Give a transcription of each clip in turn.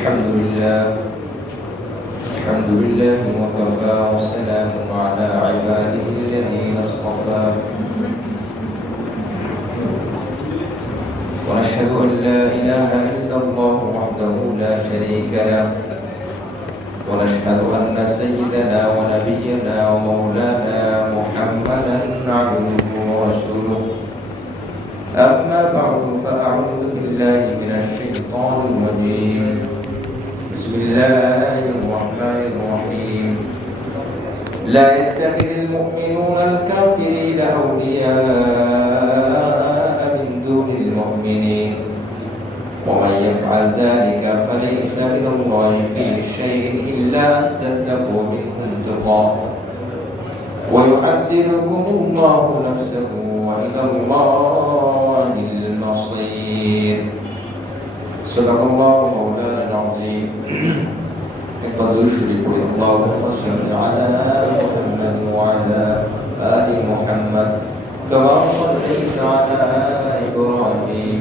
الحمد لله وكفى وسلام على عباده الذين اصطفى ونشهد أن لا إله إلا الله وحده لا شريك له ونشهد أن سيدنا ونبينا ومولانا محمدا عبده ورسوله أما بعد فأعوذ بالله من الشيطان الرجيم بسم الله الرحمن الرحيم لا يتخذ المؤمنون الكافرين أولياء من دون المؤمنين ومن يفعل ذلك فليس من الله فيه شيء إلا أن تتقوا منهم تقاه ويحذركم الله نفسه وإلى الله المصير صدق الله مولانا العظيم اقبلوا الشريك اللهم صل على محمد وعلى آل محمد كما صليت على إبراهيم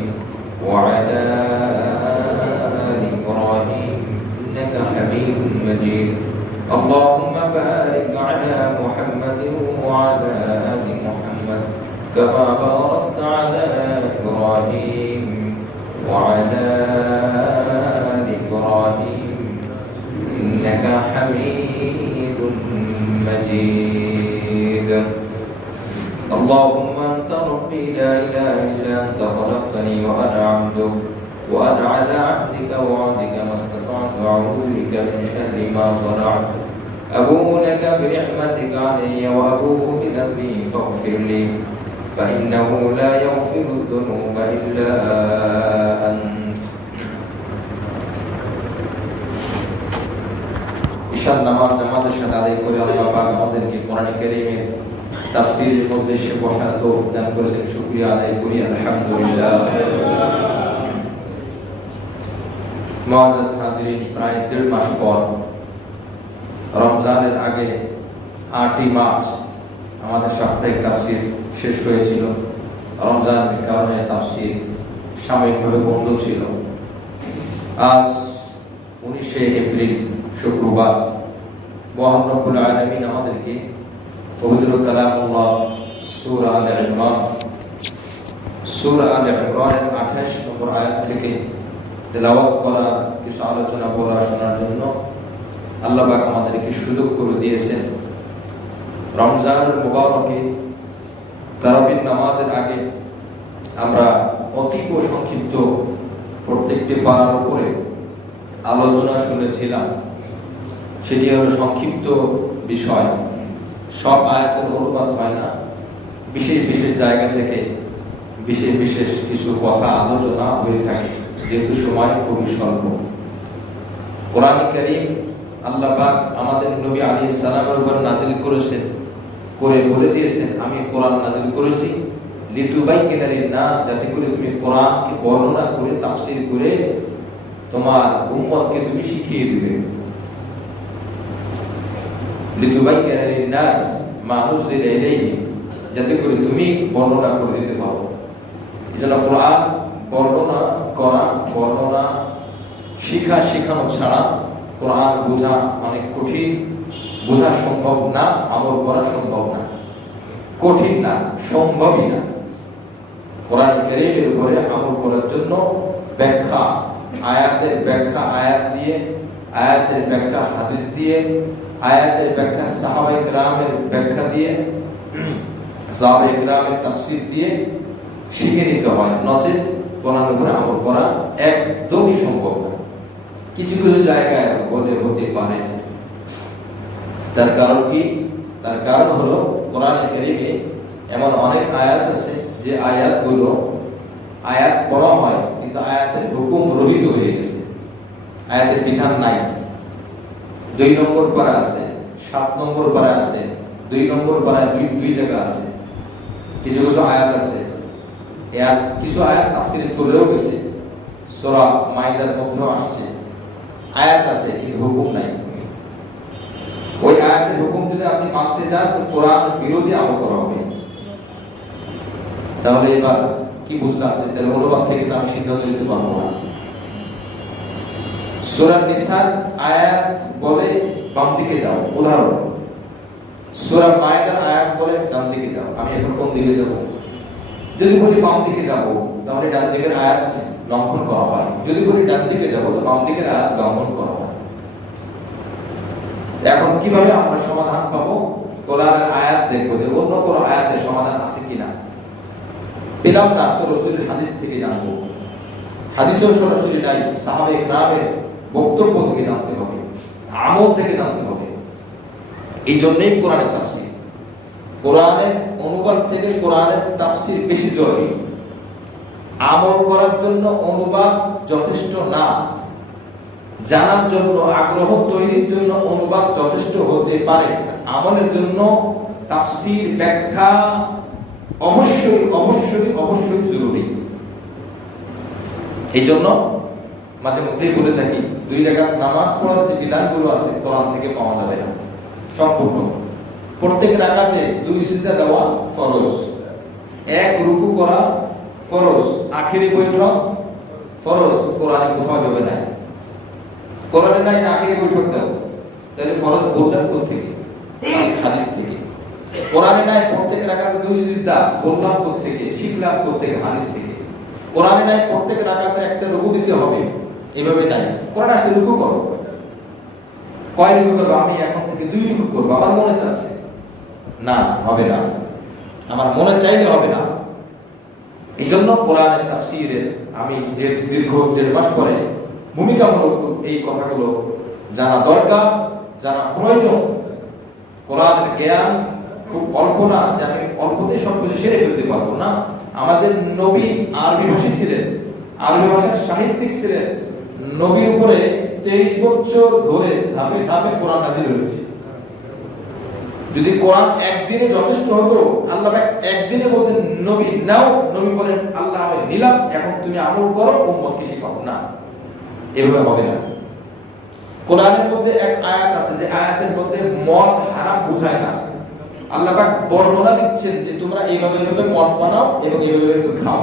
وعلى آل إبراهيم إنك حميد مجيد اللهم بارك على محمد وعلى آل محمد كما باركت على إبراهيم وعلى آل إبراهيم إنك حميد مجيد اللهم أنت ربي لا إله إلا أنت خلقتني وأنا عبدك وأنا على عهدك ووعدك ما استطعت أعوذ بك من شر ما صنعت أبوء لك بنعمتك علي وأبوء بذنبي فاغفر لي فإنه لا يغفر الذنوب إلا أنت ঈশান নামাজ জামাতের সাথে আদায় করে আল্লাহ পাক আমাদেরকে কোরআন কারীমের তাফসীরের উদ্দেশ্যে বসার তৌফিক দান করেছেন শুকরিয়া আদায় করি আলহামদুলিল্লাহ মুআজ্জাজ হাজিরিন প্রায় 1.5 মাস পর রমজানের আগে 8ই মার্চ আমাদের সাপ্তাহিক তাফসীর শেষ হয়েছিল রমজানের কারণে তাফসীর সাময়িকভাবে বন্ধ ছিল আজ 19শে এপ্রিল শুক্রবার মহান রব্বুল আলামিন আমাদেরকে পবিত্র কালামুল্লাহ সূরা আলে ইমরানের 28 নম্বর আয়াত থেকে তেলাওয়াত করার কিছু আলোচনা শোনার জন্য আল্লাহ পাক আমাদেরকে সুযোগ করে দিয়েছেন রমজানের মুবারকে তারাবির নামাজের আগে আমরা অতীব সংক্ষিপ্ত প্রত্যেকটি পারার উপরে আলোচনা শুনেছিলাম সেটি হলো সংক্ষিপ্ত বিষয় সব আয়াতের অনুবাদ হয় না বিশেষ বিশেষ জায়গা থেকে বিশেষ বিশেষ কিছু কথা আলোচনা হয়ে থাকে যেহেতু সময় খুবই স্বল্প কোরআন কারীম আল্লাহ পাক আমাদের নবী আলাইহিস সালামের উপর নাযিল করেছেন করে বলে দিয়েছেন আমি কোরআন নাযিল করেছি লিতুবাইয়িনা লিন-নাস যাতে করে তুমি কোরআনকে বর্ণনা করে তাফসীর করে তোমার উম্মতকে তুমি শিখিয়ে দিবে লিতুবাইয়িনা লিন-নাস মা নুযিলা ইলাইহিম যাতে করে তুমি বর্ণনা করে দিতে পারো এজন্য কোরআন বর্ণনা শেখানো ছাড়া কোরআন বোঝা অনেক কঠিন বোঝা সম্ভব না আমল করা সম্ভব না কঠিন না সম্ভবই না কোরআন কারীমের উপরে আমল করার জন্য ব্যাখ্যা আয়াতের ব্যাখ্যা আয়াত দিয়ে আয়াতের ব্যাখ্যা হাদিস দিয়ে আয়াতের ব্যাখ্যা সাহাবায়ে কেরামের ব্যাখ্যা দিয়ে সাহাবায়ে কেরামের তাফসীর দিয়ে শিখে নিতে হয় নচেত কোরআনের উপরে আমল করা একদমই সম্ভব না কিছু কিছু জায়গায় বলে হতে পারে তার কারণ কি তার কারণ হলো কোরআনে কারীমে এমন অনেক আয়াত আছে যে আয়াতগুলো আয়াত পড়া হয় কিন্তু আয়াতের হুকুম রহিত হয়ে গেছে আয়াতের বিধান নাই 2 নম্বর পারা আছে 7 নম্বর পারা আছে 2 নম্বর পারা দুই জায়গা আছে কিছু কিছু আয়াত আছে কিছু আয়াত তাফসীরে চলেও গেছে সূরা মাইদার মধ্যেও আসছে আয়াত আছে কিন্তু হুকুম নাই ওই আয়াতের হুকুম যদি আপনি মানতে চান তো কোরআন বিরোধী আমল করা হবে তাহলে এবার কি বুঝলাম যে তার অনুবাদ থেকে তো আমি সিদ্ধান্ত নিতে পারবো না সূরা নিসার আয়াত বলে বাম দিকে যাও, উদাহরণ। সূরা মায়েদার আয়াত বলে ডান দিকে যাও, আমি এখন কোন দিকে যাব? যদি বলি বাম দিকে যাব, তাহলে ডান দিকের আয়াত লঙ্ঘন করা হয়। যদি বলি ডান দিকে যাব, তো বাম দিকের আয়াত লঙ্ঘন করা হয়। এখন কিভাবে আমরা সমাধান পাবো? কোরআনের আয়াত দেখবো যে অন্য কোন আয়াতের সমাধান আছে কিনা। পেলাম না তো রাসূলের হাদিস থেকে জানবো। হাদিসও সরাসরি নাই, সাহাবে কেরামের বক্তব্য থেকে জানতে হবে, আমল থেকে জানতে হবে। এই জন্যই কোরআনের তাফসীর, কোরআনের অনুবাদ থেকে কোরআনের তাফসীর বেশি জরুরি। আমল করার জন্য অনুবাদ যথেষ্ট না, জানার জন্য আগ্রহ তৈরির জন্য অনুবাদ যথেষ্ট হতে পারে, আমলের জন্য তাফসীর ব্যাখ্যা অবশ্যই অবশ্যই অবশ্যই জরুরি। এই জন্য মাঝে মধ্যেই বলে থাকি, 2 রাকাত নামাজ পড়ার যে বিধানগুলো আছে কোরআন থেকে পাওয়া যাবে না সম্পূর্ণ। প্রত্যেক রাকাতে 2 সিজদা দেওয়া ফরজ, 1 রুকু করা ফরজ, আখেরি বৈঠক ফরজ। কোরআনে কোথাও যাবে না, কোরআনে নাই আখেরি বৈঠক দাও, তাহলে ফরজ বললাম কোথা থেকে? হাদিস থেকে। কোরআনে নাই প্রত্যেক রাকাতে 2 সিজদা, বললাম কোথা থেকে? শিখলাম কোথা থেকে? হাদিস থেকে। কোরআনে নাই প্রত্যেক রাকাতে একটা রুকু দিতে হবে, এভাবে নাই। কোরআন আসলে রুকু করো, কয় রুকু করবো? আমি এখন থেকে 2 রুকু করবো, আমার মনে চাচ্ছে না, হবে না, আমার মনে চাইলে হবে না। এই জন্য কোরআনের তাফসীরের আমি যেহেতু দীর্ঘ 1.5 মাস পরে ভূমিকামূলক এই কথাগুলো জানা দরকার, জানা প্রয়োজন। কোরআনের জ্ঞান খুব অল্প না যে আমি অল্পতে সবকিছু সেরে ফেলতে পারবো না। আমাদের নবী আরবি ভাষী ছিলেন, আরবি ভাষার সাহিত্যিক ছিলেন। নবীর উপরে 23 বছর ধরে ধাপে ধাপে কোরআন নাযিল হয়েছে। যদি কোরআন একদিনে যথেষ্ট হতো, আল্লাহ একদিনে বলতেন নবী নাও, নবী বলেন আল্লাহ আমি নিলাম, এখন তুমি আমল করো, উম্মতকে শেখাও না, এভাবে হবে না। কোরআনের মধ্যে এক আয়াত আছে যে আয়াতের মধ্যে মদ হারাম বোঝায় না। আল্লাহ পাক বর্ণনা দিচ্ছেন যে তোমরা এইভাবে এইভাবে মদ বানাও এবং এইভাবে খাও,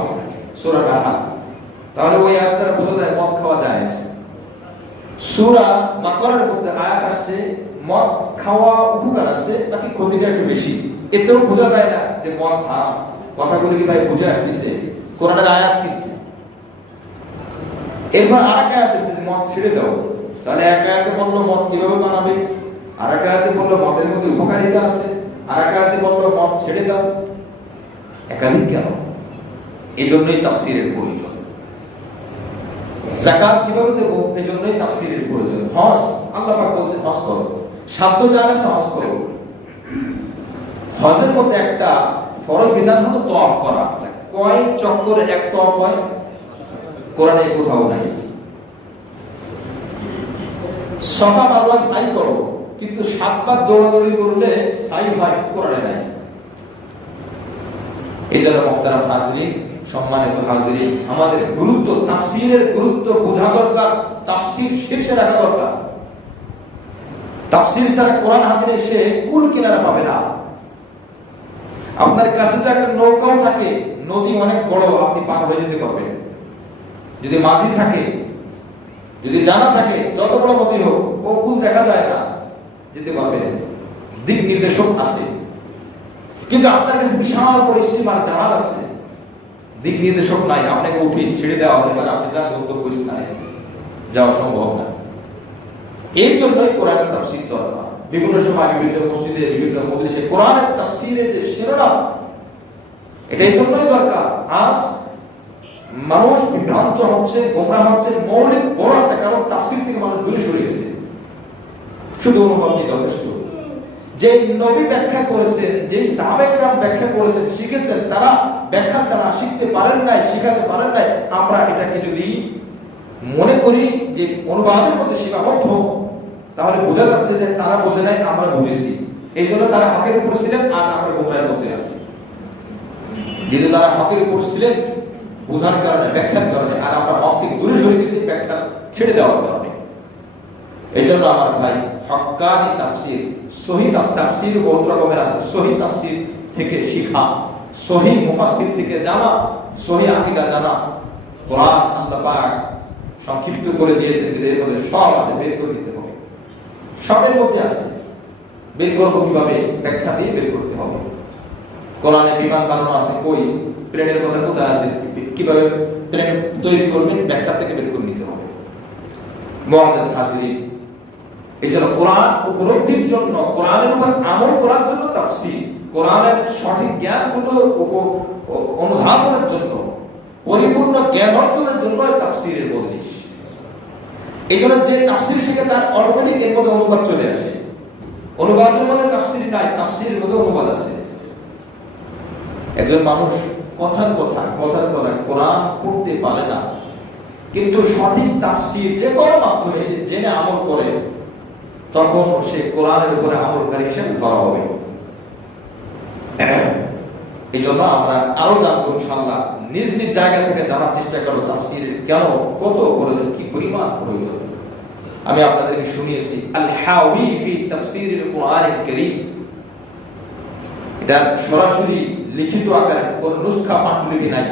সূরা নাহাল। তাহলে ওই আয়াত দ্বারা বোঝা যায় মদ খাওয়া জায়েজ। সূরা বাকারার মধ্যে আয়াত আসছে মদ খাওয়া উপকার আছে, বাকি ক্ষতিটা একটু বেশি, এতেও বোঝা যায় না যে মদ হারাম। কথাগুলো কি ভাই বুঝে আসতেছে? কোরআনের আয়াত কিন্তু। এরপর আরেক আয়াত আছে যে মদ ছেড়ে দাও, তাহলে এক আয়াতে বললো মদ কিভাবে বানাবে, আরেক আয়াতে বললো মদের মধ্যে উপকারিতা আছে, আরেক আয়াতে বললো মদ ছেড়ে দাও। একাধিক কেন? এই জন্যই তাফসীরের প্রয়োজন। যাকাত কিভাবে দেব? এই জন্যই তাফসীরের প্রয়োজন। হজ, আল্লাহ পাক বলেছেন হজ করো, সাধ্য যার আছে হজ করো। হজের মধ্যে একটা ফরজ বিধান হলো তওয়াফ করা। আচ্ছা, কয় চক্করে এক তওয়াফ হয়? কোরআনে কোথাও নাই। সাফা মারওয়া সাই করো, কিন্তু 7 বার দৌড়াদৌড়ি করলে সাই হয়, কোরআনে নাই। এই জন্য মুহতারাম হাজরিন, সম্মানিত হাজরিন, আমাদের গুরুত্ব, তাফসীরের গুরুত্ব বোঝা দরকার, তাফসীর শীর্ষে রাখা দরকার। তাফসীর ছাড়া কোরআন হাতে এসে কুল কিনারা পাবে না। আপনার কাছে যদি একটা নৌকাও থাকে, নদী অনেক বড়, আপনি পার হয়ে যেতে পারবেন। যদি মাঝি থাকে, যদি জানা থাকে, যত বড় নদী হোক, ও কুল দেখা যায় না, যেতে পারবেন, দিক নির্দেশক আছে। কিন্তু আপনার কাছে বিশাল বড় স্টিমার জাহাজ আছে, দিক নির্দেশক নাই, আপনাকে উঠে ছেড়ে দেওয়া হবে, এবার আপনি যান গন্তব্যস্থানে, যাওয়া সম্ভব না। এই জন্যই কোরআনের তাফসীর দরকার। বিভিন্ন সময় বিভিন্ন মসজিদে, বিভিন্ন মজলিসে কোরআনের তাফসীরের যে শিরোনাম, এটাই জন্যই দরকার। আজ মানুষ বিভ্রান্ত হচ্ছে, গোমরাহ হচ্ছে, মৌলিক বড় একটা কারণ তাফসীর থেকে মানুষ দূরে সরে গেছে। শুধু অনুভব নিয়ে যথেষ্ট। যে নবী ব্যাখ্যা করেছেন, যে সাহাবায়ে কেরাম ব্যাখ্যা করেছেন, শিখেছেন, তারা ব্যাখ্যা ছাড়া শিখতে পারেন নাই, শিখাতে পারেন নাই। আমরা এটাকে যদি মনে করি যে অনুবাদের মধ্যে সীমাবদ্ধ, তাহলে বোঝা যাচ্ছে যে তারা বোঝে নাই, আমরা বুঝেছি। এই জন্য তারা হকের উপর ছিলেন, আজ আমরা গোমরাহের মধ্যে আছি। যেহেতু তারা হকের উপর ছিলেন, বোঝার কারণে, ব্যাখ্যার কারণে, আর আমরা হক থেকে দূরে সরে গেছি ব্যাখ্যা ছেড়ে দেওয়ার কারণে। এই জন্য আমার ভাই, হক্কানি তাফসীর, সহিহ তাফসীর বহুত রকমের আছে। সহিহ তাফসীর থেকে শিখা, সহিহ মুফাসসির থেকে জানা, সহিহ আকীদা জানা। কোরআন আল্লাহ পাক সংক্ষিপ্ত করে দিয়েছেন, কিন্তু এর মধ্যে সব আছে, বের করে দিতে হবে। সবের মধ্যে আছে, বের করবো কিভাবে? ব্যাখ্যা দিয়ে বের করতে হবে। কোরআনে বিমান বানানো আছে, কই? প্লেনের কথা কোথায় আছে? কিভাবে প্লেন তৈরি করবেন? ব্যাখ্যা থেকে বের করে নিতে হবে। মুআজ্জাজ হাজিরিন, এই জন্য কোরআন উপলব্ধির জন্য, কোরআনের উপর আমল করার জন্য তাফসীর, কোরআনের সঠিক জ্ঞানগুলো অনুধাবনের জন্য, পরিপূর্ণ জ্ঞান অর্জনের জন্য তাফসীরের মজলিস। এই জন্য যে তাফসীর শিখে তার অটোমেটিক এর মধ্যে অনুবাদ চলে আসে। অনুবাদের মধ্যে তাফসীর নাই, তাফসীরের মধ্যে অনুবাদ আছে। একজন মানুষ কথার কথা কোরআন পড়তে পারে না, কিন্তু সঠিক তাফসীর যে কোনো মাধ্যমে সে জেনে আমল করে, তখন সে কোরআনের উপরে আমলকারী হিসেবে ধরা হবে। এই জন্য আমরা আরো জানবো ইনশাআল্লাহ। নিজ নিজ জায়গা থেকে জানার চেষ্টা করো তাফসীরের কেন, কত প্রয়োজন, কি পরিমাণ প্রয়োজন। আমি আপনাদেরকে শুনিয়েছি আল হাওয়ি ফি তাফসীরিল কুরআনিল কারীম, এটা সরাসরি লিখিত আকারে কোন নুসখা পাণ্ডুলিপি নাই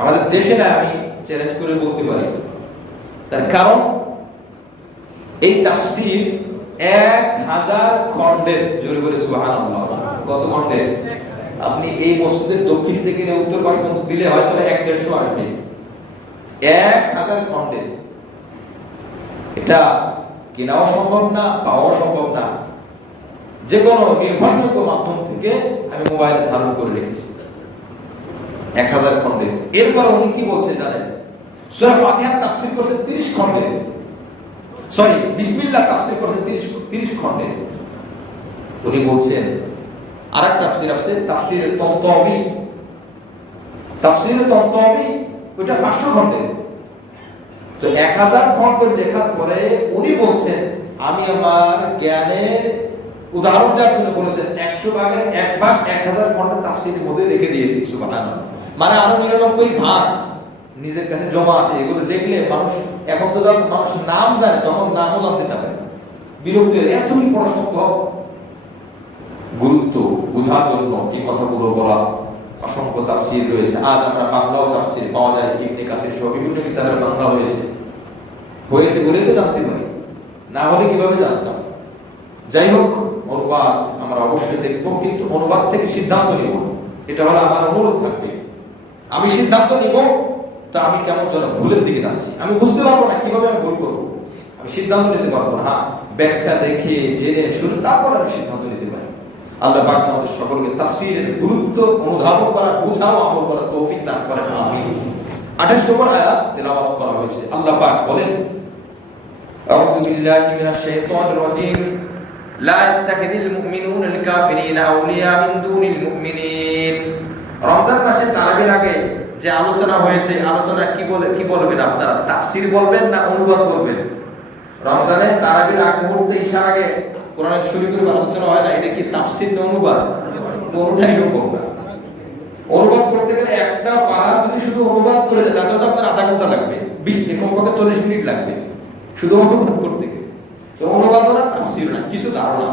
আমাদের দেশে, না আমি চ্যালেঞ্জ করে বলতে পারি। তার কারণ এই তাফসীর 1000 খণ্ডের, জোরে বলে সুবহানাল্লাহ। কত খণ্ডের? আপনি এই মসজিদের দক্ষিণ থেকে উত্তর পাশ দিলে হয়তো 1-150 আসবে। 1000 খণ্ডের। এটা কেনাও সম্ভব না, পাওয়াও সম্ভব না। যে কোনো নির্ভরযোগ্য মাধ্যম থেকে আমি মোবাইলে ধারণ করে রেখেছি। 1000 খণ্ডের। এরপর উনি কি বলছে জানেন? সূরা ফাতিহার তাফসীর করেছেন 30 খণ্ডের। সরি, বিসমিল্লাহ তাফসীর করেছেন 30 খণ্ডের। উনি বলছেন আরেক তাফসীর আছে, তাফসীরে তনতাবি। তাফসীরে তনতাবি ওটা 500 খণ্ডের। তো 1000 খণ্ড লেখার পরে উনি বলছেন আমি আমার জ্ঞানের উদাহরণ দেওয়ার জন্য বলেছেন 100 ভাগের 1 ভাগ 1000 খণ্ডের তাফসীরের মধ্যে রেখে দিয়েছি। সুবহানাল্লাহ। মানে আরো 99 ভাগ নিজের কাছে জমা আছে। এগুলো দেখলে মানুষ, এখন তো যখন মানুষ নাম জানে তখন নামও জানতে চাবে না, বিরক্ত। এতই পড়া সম্ভব। গুরুত্ব বোঝার জন্য এই কথাগুলো বলা। অসংখ্য তাফসীর রয়েছে। আজ আমরা বাংলাও তাফসীর পাওয়া যায়, ইবনে কাসির সহ বিভিন্ন কিতাবের বাংলা হয়েছে বলেই তো জানতে পারি, না হলে কিভাবে জানতাম? যাই হোক, অনুবাদ আমরা অবশ্যই দেখবো, কিন্তু অনুবাদ থেকে সিদ্ধান্ত নিব। এটা হলো আমার অনুরোধ থাকবে। আমি সিদ্ধান্ত নিব তা আমি কেমন যেন ভুলের দিকে যাচ্ছি, আমি বুঝতে পারবো না কিভাবে আমি ভুল করবো, আমি সিদ্ধান্ত নিতে পারবো না। হ্যাঁ, ব্যাখ্যা দেখে জেনে শুনে তারপর আমি সিদ্ধান্ত নিতে পারি। আল্লাহ পাক আমাদের সকলকে তাফসীরের গুরুত্ব অনুধাবন করা, বোঝাও, আমল করার তৌফিক দান করেন। আমিন। 28 নম্বর আয়াত তেলাওয়াত করা হয়েছে। আল্লাহ পাক বলেন, আউযু বিল্লাহি মিনাশ শাইতানির রাজীম, লা ইয়াত্তাখিযুল মুমিনুনা আল কাফিরিনা আউলিয়া মিন দুনিল মুমিনিন। রমজান মাসে তারাবির আগে যে আলোচনা হয়েছে, আলোচনা কি বলবেন আপনারা? তাফসীর বলবেন না অনুবাদ বলবেন? রমজানে তারাবির আগ মুহূর্তে ঈশার আগে কোরআন শুরু করে আলোচনা হয় না, এটা কি তাফসীর না অনুবাদ? কোনটাই সম্ভব না। অনুবাদ করতে গেলে একটা পারা যদি শুধু অনুবাদ করে যায় তাতে তো আপনার আধা ঘন্টা লাগবে, 40 মিনিট লাগবে শুধু অনুবাদ করতে গেলে। তো অনুবাদ না, তাফসীর না, কিছু ধারণা।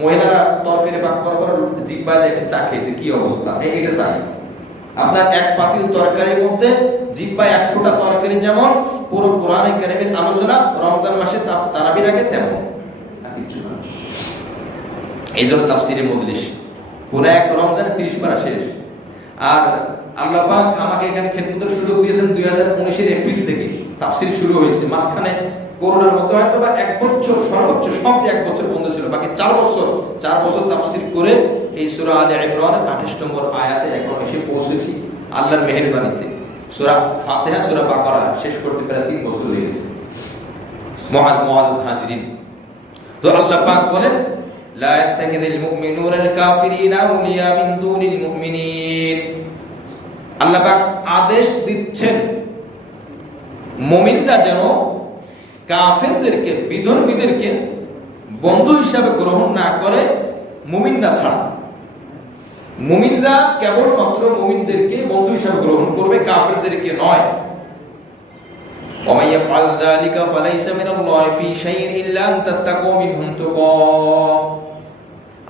মহিলারা তরকারি পাক করার জিহ্বায় একটা চা খেতে কি অবস্থা, এটা তাই। আপনার এক পাতিল তরকারির মধ্যে জিহ্বায় 1 ফোঁটা তরকারি, যেমন পুরো কোরআন কারীমের আলোচনা রমজান মাসে তারাবির আগে তেমন কিছু না। এই জন্য তাফসীরের মজলিস পুরো এক রমজানে 30 পারা শেষ। আর আল্লাহ পাক আমাকে এখানে খেদমতের সুযোগ দিয়েছেন 2019 এর এপ্রিল থেকে তাফসীর শুরু হয়েছে। মাঝখানে করোনার মধ্যে হয়তো বা 1 বছর, সর্বোচ্চ সবচেয়ে 1 বছর বন্ধ ছিল, বাকি 4 বছর তাফসীর করে এই সূরা আলে ইমরানের 28 নম্বর আয়াতে এখন এসে পৌঁছেছি আল্লাহর মেহেরবানিতে। সূরা ফাতিহা, সূরা বাকারা শেষ করতে প্রায় 3 বছর হয়ে গেছে। মুআজ্জাজ হাজিরিন, তো আল্লাহ পাক বলেন, লা ইয়াত্তাখিযুল মুমিনুনা আল কাফিরিনা আউলিয়া মিন দুনিল মুমিনিন। আল্লাহ পাক আদেশ দিচ্ছেন মুমিনরা যেন কাফেরদেরকে, বিধর্মীদেরকে বন্ধু হিসাবে গ্রহণ না করে, মুমিনরা ছাড়া। মুমিনরা কেবলমাত্র মুমিনদেরকে বন্ধু হিসাবে গ্রহণ করবে, কাফেরদেরকে নয়। وَمَن يَفْعَلْ ذَلِكَ فَلَيْسَ مِنَ اللَّهِ فِي شَيْءٍ إِلَّا أَن تَتَّقُوا مِنْهُمْ تُقَاةً।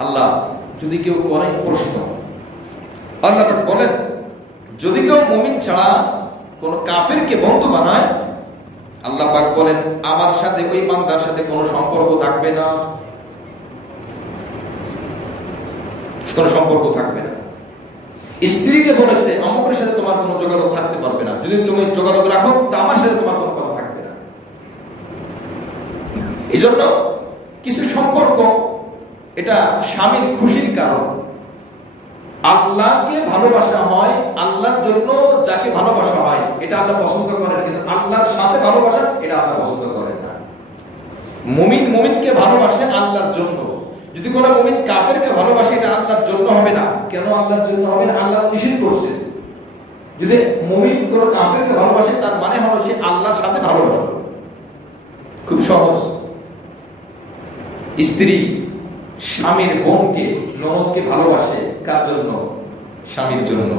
আল্লাহ যদি কেউ করে, প্রশ্ন, আল্লাহ পাক বলেন যদি কেউ মুমিন ছাড়া কোন কাফেরকে বন্ধু বানায় আল্লাহ পাক বলেন আমার সাথে ওই বান্দার সাথে কোনো সম্পর্ক থাকবে না, কোনো সম্পর্ক থাকবে না। স্ত্রীকে বলেছে অমুকের সাথে তোমার কোনো যোগাযোগ থাকতে পারবে না, যদি তুমি যোগাযোগ রাখো তা আমার সাথে তোমার কোনো কথা থাকবে না। এই জন্য কিছু সম্পর্ক এটা স্বামীর খুশির কারণ। আল্লাহকে ভালোবাসা হয়, আল্লাহর জন্য যাকে ভালোবাসা হয় এটা আল্লাহ পছন্দ করেন, কিন্তু আল্লাহর সাথে ভালোবাসা এটা আল্লাহ পছন্দ করেন না। মুমিন মুমিনকে ভালোবাসে আল্লাহর জন্য, যদি কোনো মুমিন কাফেরকে ভালোবাসে এটা আল্লাহর জন্য হবে না। কেন আল্লাহর জন্য হবে না? আল্লাহ নিষেধ করছে। যদি মুমিন কোনো কাফেরকে ভালোবাসে তার মানে হলো সে আল্লাহর সাথে ভালোবাসে। খুব সহজ। স্ত্রী স্বামীর বোনকে ননদকে ভালোবাসে কার জন্য? স্বামীর জন্য।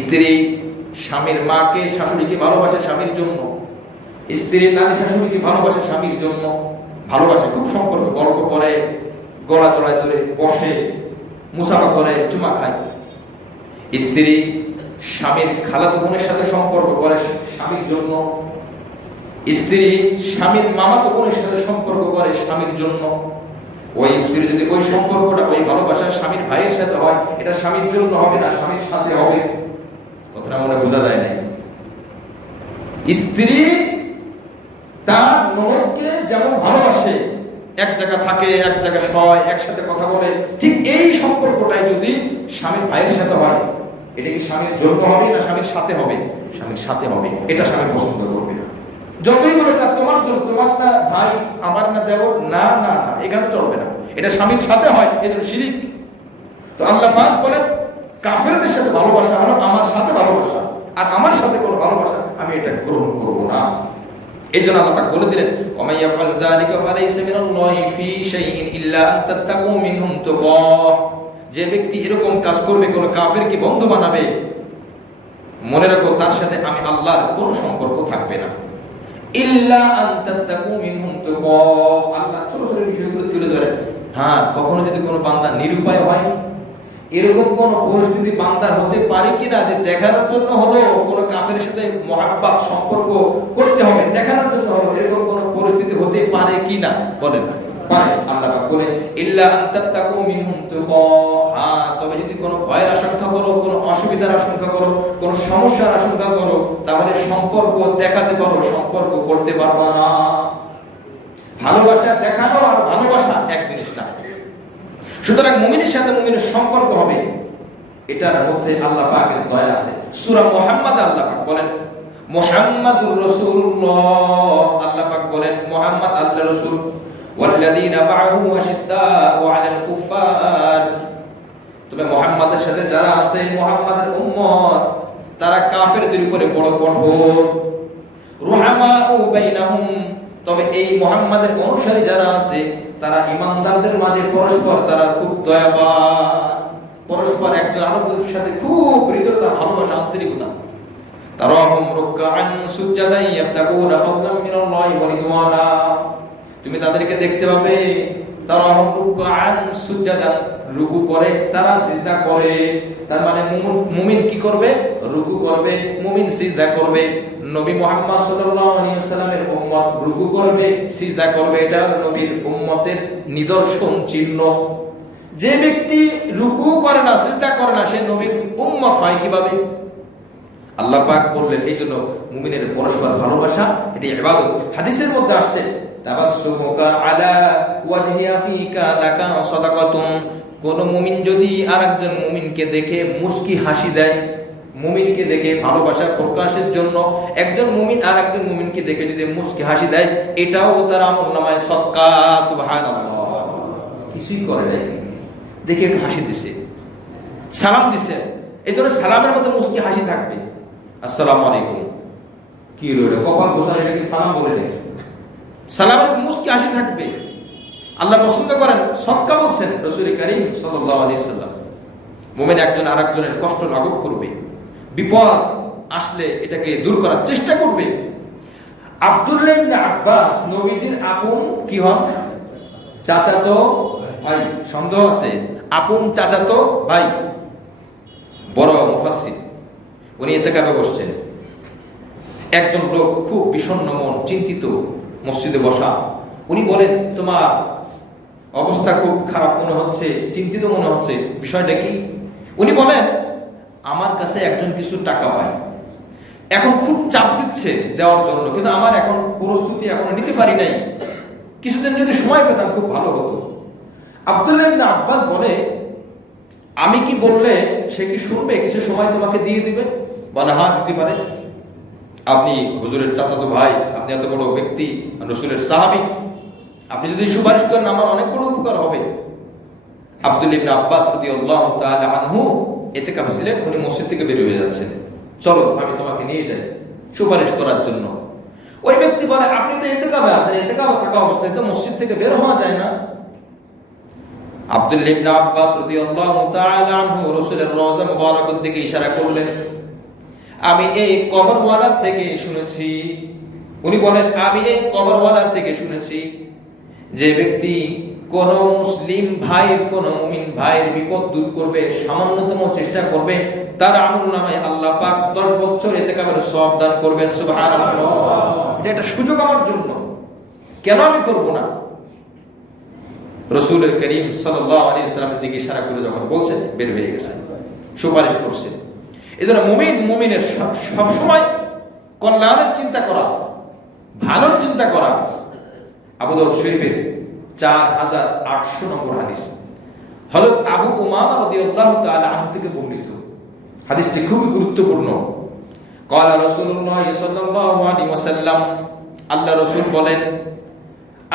স্ত্রী স্বামীর মাকে শাশুড়িকে ভালোবাসে স্বামীর জন্য। স্ত্রীর নারী শাশুড়িকে ভালোবাসে স্বামীর জন্য। ভালোবাসে, খুব সম্পর্ক, গল্প করে, গলা জড়ায় ধরে বসে, মুসাফা করে, চুমা খায়। স্ত্রী স্বামীর খালাতো বোনের সাথে সম্পর্ক করে স্বামীর জন্য। স্ত্রী স্বামীর মামাতো বোনের সাথে সম্পর্ক করে স্বামীর জন্য। ওই স্ত্রী যদি ওই সম্পর্কটা, ওই ভালোবাসা স্বামীর ভাইয়ের সাথে হয়, এটা স্বামীর জন্য হবে না, স্বামীর সাথে হবে। কথাটা মনে বোঝা যায় না? স্ত্রী তার ননদকে যেমন ভালোবাসে, এক জায়গা থাকে, এক জায়গা শয়, একসাথে কথা বলে, ঠিক এই সম্পর্কটাই যদি স্বামীর ভাইয়ের সাথে হয়, এটা কি স্বামীর জন্য হবে না স্বামীর সাথে হবে? স্বামীর সাথে হবে। এটা স্বামী পছন্দ করবে না। যতই বলে না তোমার জন্য, তোমার না ভাই, আমার না দেবর, না না না, এখানে চলবে না। এটা স্বামীর সাথে হয়, এজন্য শিরিক। তো আল্লাহ পাক বলে কাফেরদের সাথে ভালোবাসা হলো আমার সাথে ভালোবাসা, আর আমার সাথে কোনো ভালোবাসা আমি এটা গ্রহণ করব না। এইজন্য আল্লাহ পাক বলে দিলেন ওয়া ইয়াফআল যালিকা ফালাইসা মিনাল্লাহি ফি শাইইন ইল্লা আন তাত্তাকু মিনহুম তুকা। যে ব্যক্তি এরকম কাজ করবে, কোন কাফেরকে বন্ধু বানাবে, মনে রাখো তার সাথে আমি আল্লাহর কোনো সম্পর্ক থাকবে না। ইল্লা আন তাত্তাকু মিনহুম তুকা, আল্লাহ ছোট ছোট বিষয়গুলো তুলে ধরে। হ্যাঁ, কখনো যদি কোনো বান্দা নিরুপায় হয়, এরকম কোন পরিস্থিতি বান্দার হতে পারে কিনা যে দেখানোর জন্য হলো কোন কাফের সাথে মহাব্বত সম্পর্ক করতে হবে, দেখানোর জন্য হলো, এরকম কোন পরিস্থিতি হতে পারে কিনা? বলেন পারে। আল্লাহ পাক বলে ইল্লা আন তাত্তাকু মিনহুম তুকা। হ্যাঁ, তবে যদি কোনো ভয়ের আশঙ্কা করো, কোনো অসুবিধার আশঙ্কা করো, কোনো সমস্যার আশঙ্কা করো, তাহলে সম্পর্ক দেখাতে পারো, সম্পর্ক করতে পারবা না। ভালোবাসা দেখানো আর ভালোবাসা এক জিনিস না। সুতরাং মুমিনের সাথে মুমিনের সম্পর্ক হবে, এটার মধ্যে আল্লাহ পাকের দয়া আছে। সূরা মুহাম্মদ আল্লাহ পাক বলেন মুহাম্মাদুর রাসূলুল্লাহ, আল্লাহ পাক বলেন মুহাম্মদ আল্লাহর রাসূল। ওয়াল্লাযীনা মা'আহু আশিদ্দাউ 'আলাল কুফফার, তবে মুহাম্মাদের সাথে যারা আছে, মুহাম্মাদের উম্মত, তারা কাফেরদের উপরে বড় কঠোর। রুহামাউ বাইনাহুম, তবে এই মুহাম্মাদের অনুসারী যারা আছে তারা ইমানদারদের মাঝে পরস্পর তারা খুব দয়াবান, পরস্পর একজন আরেকজনের সাথে খুব হৃদয়তা, ভালোবাসা, আন্তরিকতা। তারাহুম রুকআন সুজদান ইয়াবতাগুনা ফাদলাম মিনাল্লাহি ওয়া রিদওয়ানা, তুমি তাদেরকে দেখতে পাবে তারাহুম রুকআন সুজদান, রুকু করে, তারা সিজদা করে। তার মানে মুমিন কি করবে? রুকু করবে, মুমিন সিজদা করবে। নবী মুহাম্মদ সাল্লাল্লাহু আলাইহি ওয়াসাল্লামের উম্মত রুকু করবে, সিজদা করবে, এটা হলো নবীর উম্মতের নিদর্শন, চিহ্ন। যে ব্যক্তি রুকু করে না, সিজদা করে না, সে নবীর উম্মত হয় কিভাবে? আল্লাহ পাক বললেন এইজন্য মুমিনের পরস্পর ভালোবাসা এটি ইবাদত। হাদিসের মধ্যে আসছে তাবাসসুমুকা আলা ওয়াজহি আখিকা লাকা সাদাকাতুন, কোন মুমিন যদি আরেকজন মুমিনকে দেখে মুস্কি হাসি দেয়, মুমিনকে দেখে ভালোবাসা প্রকাশের জন্য একজন মুমিন আরেকজন মুমিনকে দেখে যদি মুস্কি হাসি দেয়, এটাও তার আমলনামায় সদকা। সুবহানাল্লাহ। কিছুই করে নাই, দেখে একটু হাসি দিছে, সালাম দিছে, এই ধরনের সালামের মধ্যে মুস্কি হাসি থাকবে। আসসালামু আলাইকুম, কি হলো কপাল গোছানো, এটাকে সালাম বলে নাকি? সালামের মুস্কি হাসি থাকবে। আল্লাহ পছন্দ করেন, সদকা বলছেন রাসূল কারীম সাল্লাল্লাহু আলাইহি ওয়াসাল্লাম। মুমিন একজন আরেকজনের কষ্ট লাঘব করবে, বিপদ আসলে এটাকে দূর করার চেষ্টা করবে। আব্দুল্লাহ ইবনে আব্বাস নবীজির আপন কি হন? চাচাতো ভাই। সন্দেহ আছে? আপন চাচাতো ভাই, বড় মুফাসসির, উনি ইতিকাফে বসছেন। একজন লোক খুব বিষণ্ণ মন, চিন্তিত, মসজিদে বসা। উনি বলেন, তোমার অবস্থা খুব খারাপ মনে হচ্ছে, চিন্তিত মনে হচ্ছে, বিষয়টা কি? উনি বলেন, আমার কাছে একজন কিছু টাকা পায়, এখন খুব চাপ দিচ্ছে দেওয়ার জন্য, কিন্তু আমার এখন প্রস্তুতি এখনো নিতে পারি নাই, কিছুদিন যদি সময় পেতাম খুব ভালো হতো। আব্দুল্লাহ ইবনে আব্বাস বলে, আমি কি বললে সে কি শুনবে? কিছু সময় তোমাকে দিয়ে দিবে? বলে, হ্যাঁ দিতে পারে। আপনি হুজুরের চাচাতো ভাই, আপনি এত বড় ব্যক্তি, রাসূলের সাহাবী, আপনি যদি সুপারিশ করেন আমার অনেক বড় উপকার হবে। আব্দুল্লাহ ইবনে আব্বাস রাদিয়াল্লাহু তাআলা আনহু ইতিকাফে ছিলেন, উনি মসজিদ থেকে বের হয়ে যাচ্ছেন, চলো আমি তোমাকে নিয়ে যাই সুপারিশ করার জন্য। ওই ব্যক্তি বলে, আপনি তো ইতিকাফে আছেন, ইতিকাফে থাকা অবস্থায় তো মসজিদ থেকে বের হওয়া যায় না। আব্দুল্লাহ ইবনে আব্বাস রাদিয়াল্লাহু তাআলা আনহু রাসূলের রওজা মুবারাকার দিকে ইশারা করলেন, আমি এই কবরওয়ালার থেকে শুনেছি, উনি বলেন, আমি এই কবরওয়ালার থেকে শুনেছি যে ব্যক্তি কোন মুসলিম ভাইয়ের, কোন মুমিন ভাইয়ের বিপদ দূর করবে, সামান্যতম চেষ্টা করবে, তার আমলনামায় আল্লাহ পাক 10 বছর ইতিকাফের সওয়াব দান করবেন। সুবহানাল্লাহ। এটা একটা সুযোগ আমার জন্য, কেন আমি করব না? রাসূল করিম সাল্লাল্লাহু আলাইহি ওয়াসাল্লামের দিকে ইশারা করে যখন বলছেন, বের হয়ে গেছেন, সুপারিশ করছে। এজন্য মুমিনের সব সময় কল্যাণের চিন্তা করা, ভালোর চিন্তা করা। আবু দাউদ শরীফের 4800 নম্বর হাদিস, হযরত আবু উমামা রাদিয়াল্লাহু তাআলা আনহু থেকে বর্ণিত। হাদিসটি খুবই গুরুত্বপূর্ণ। قال رسول الله صلى الله عليه وسلم, আল্লাহ রাসূল বলেন,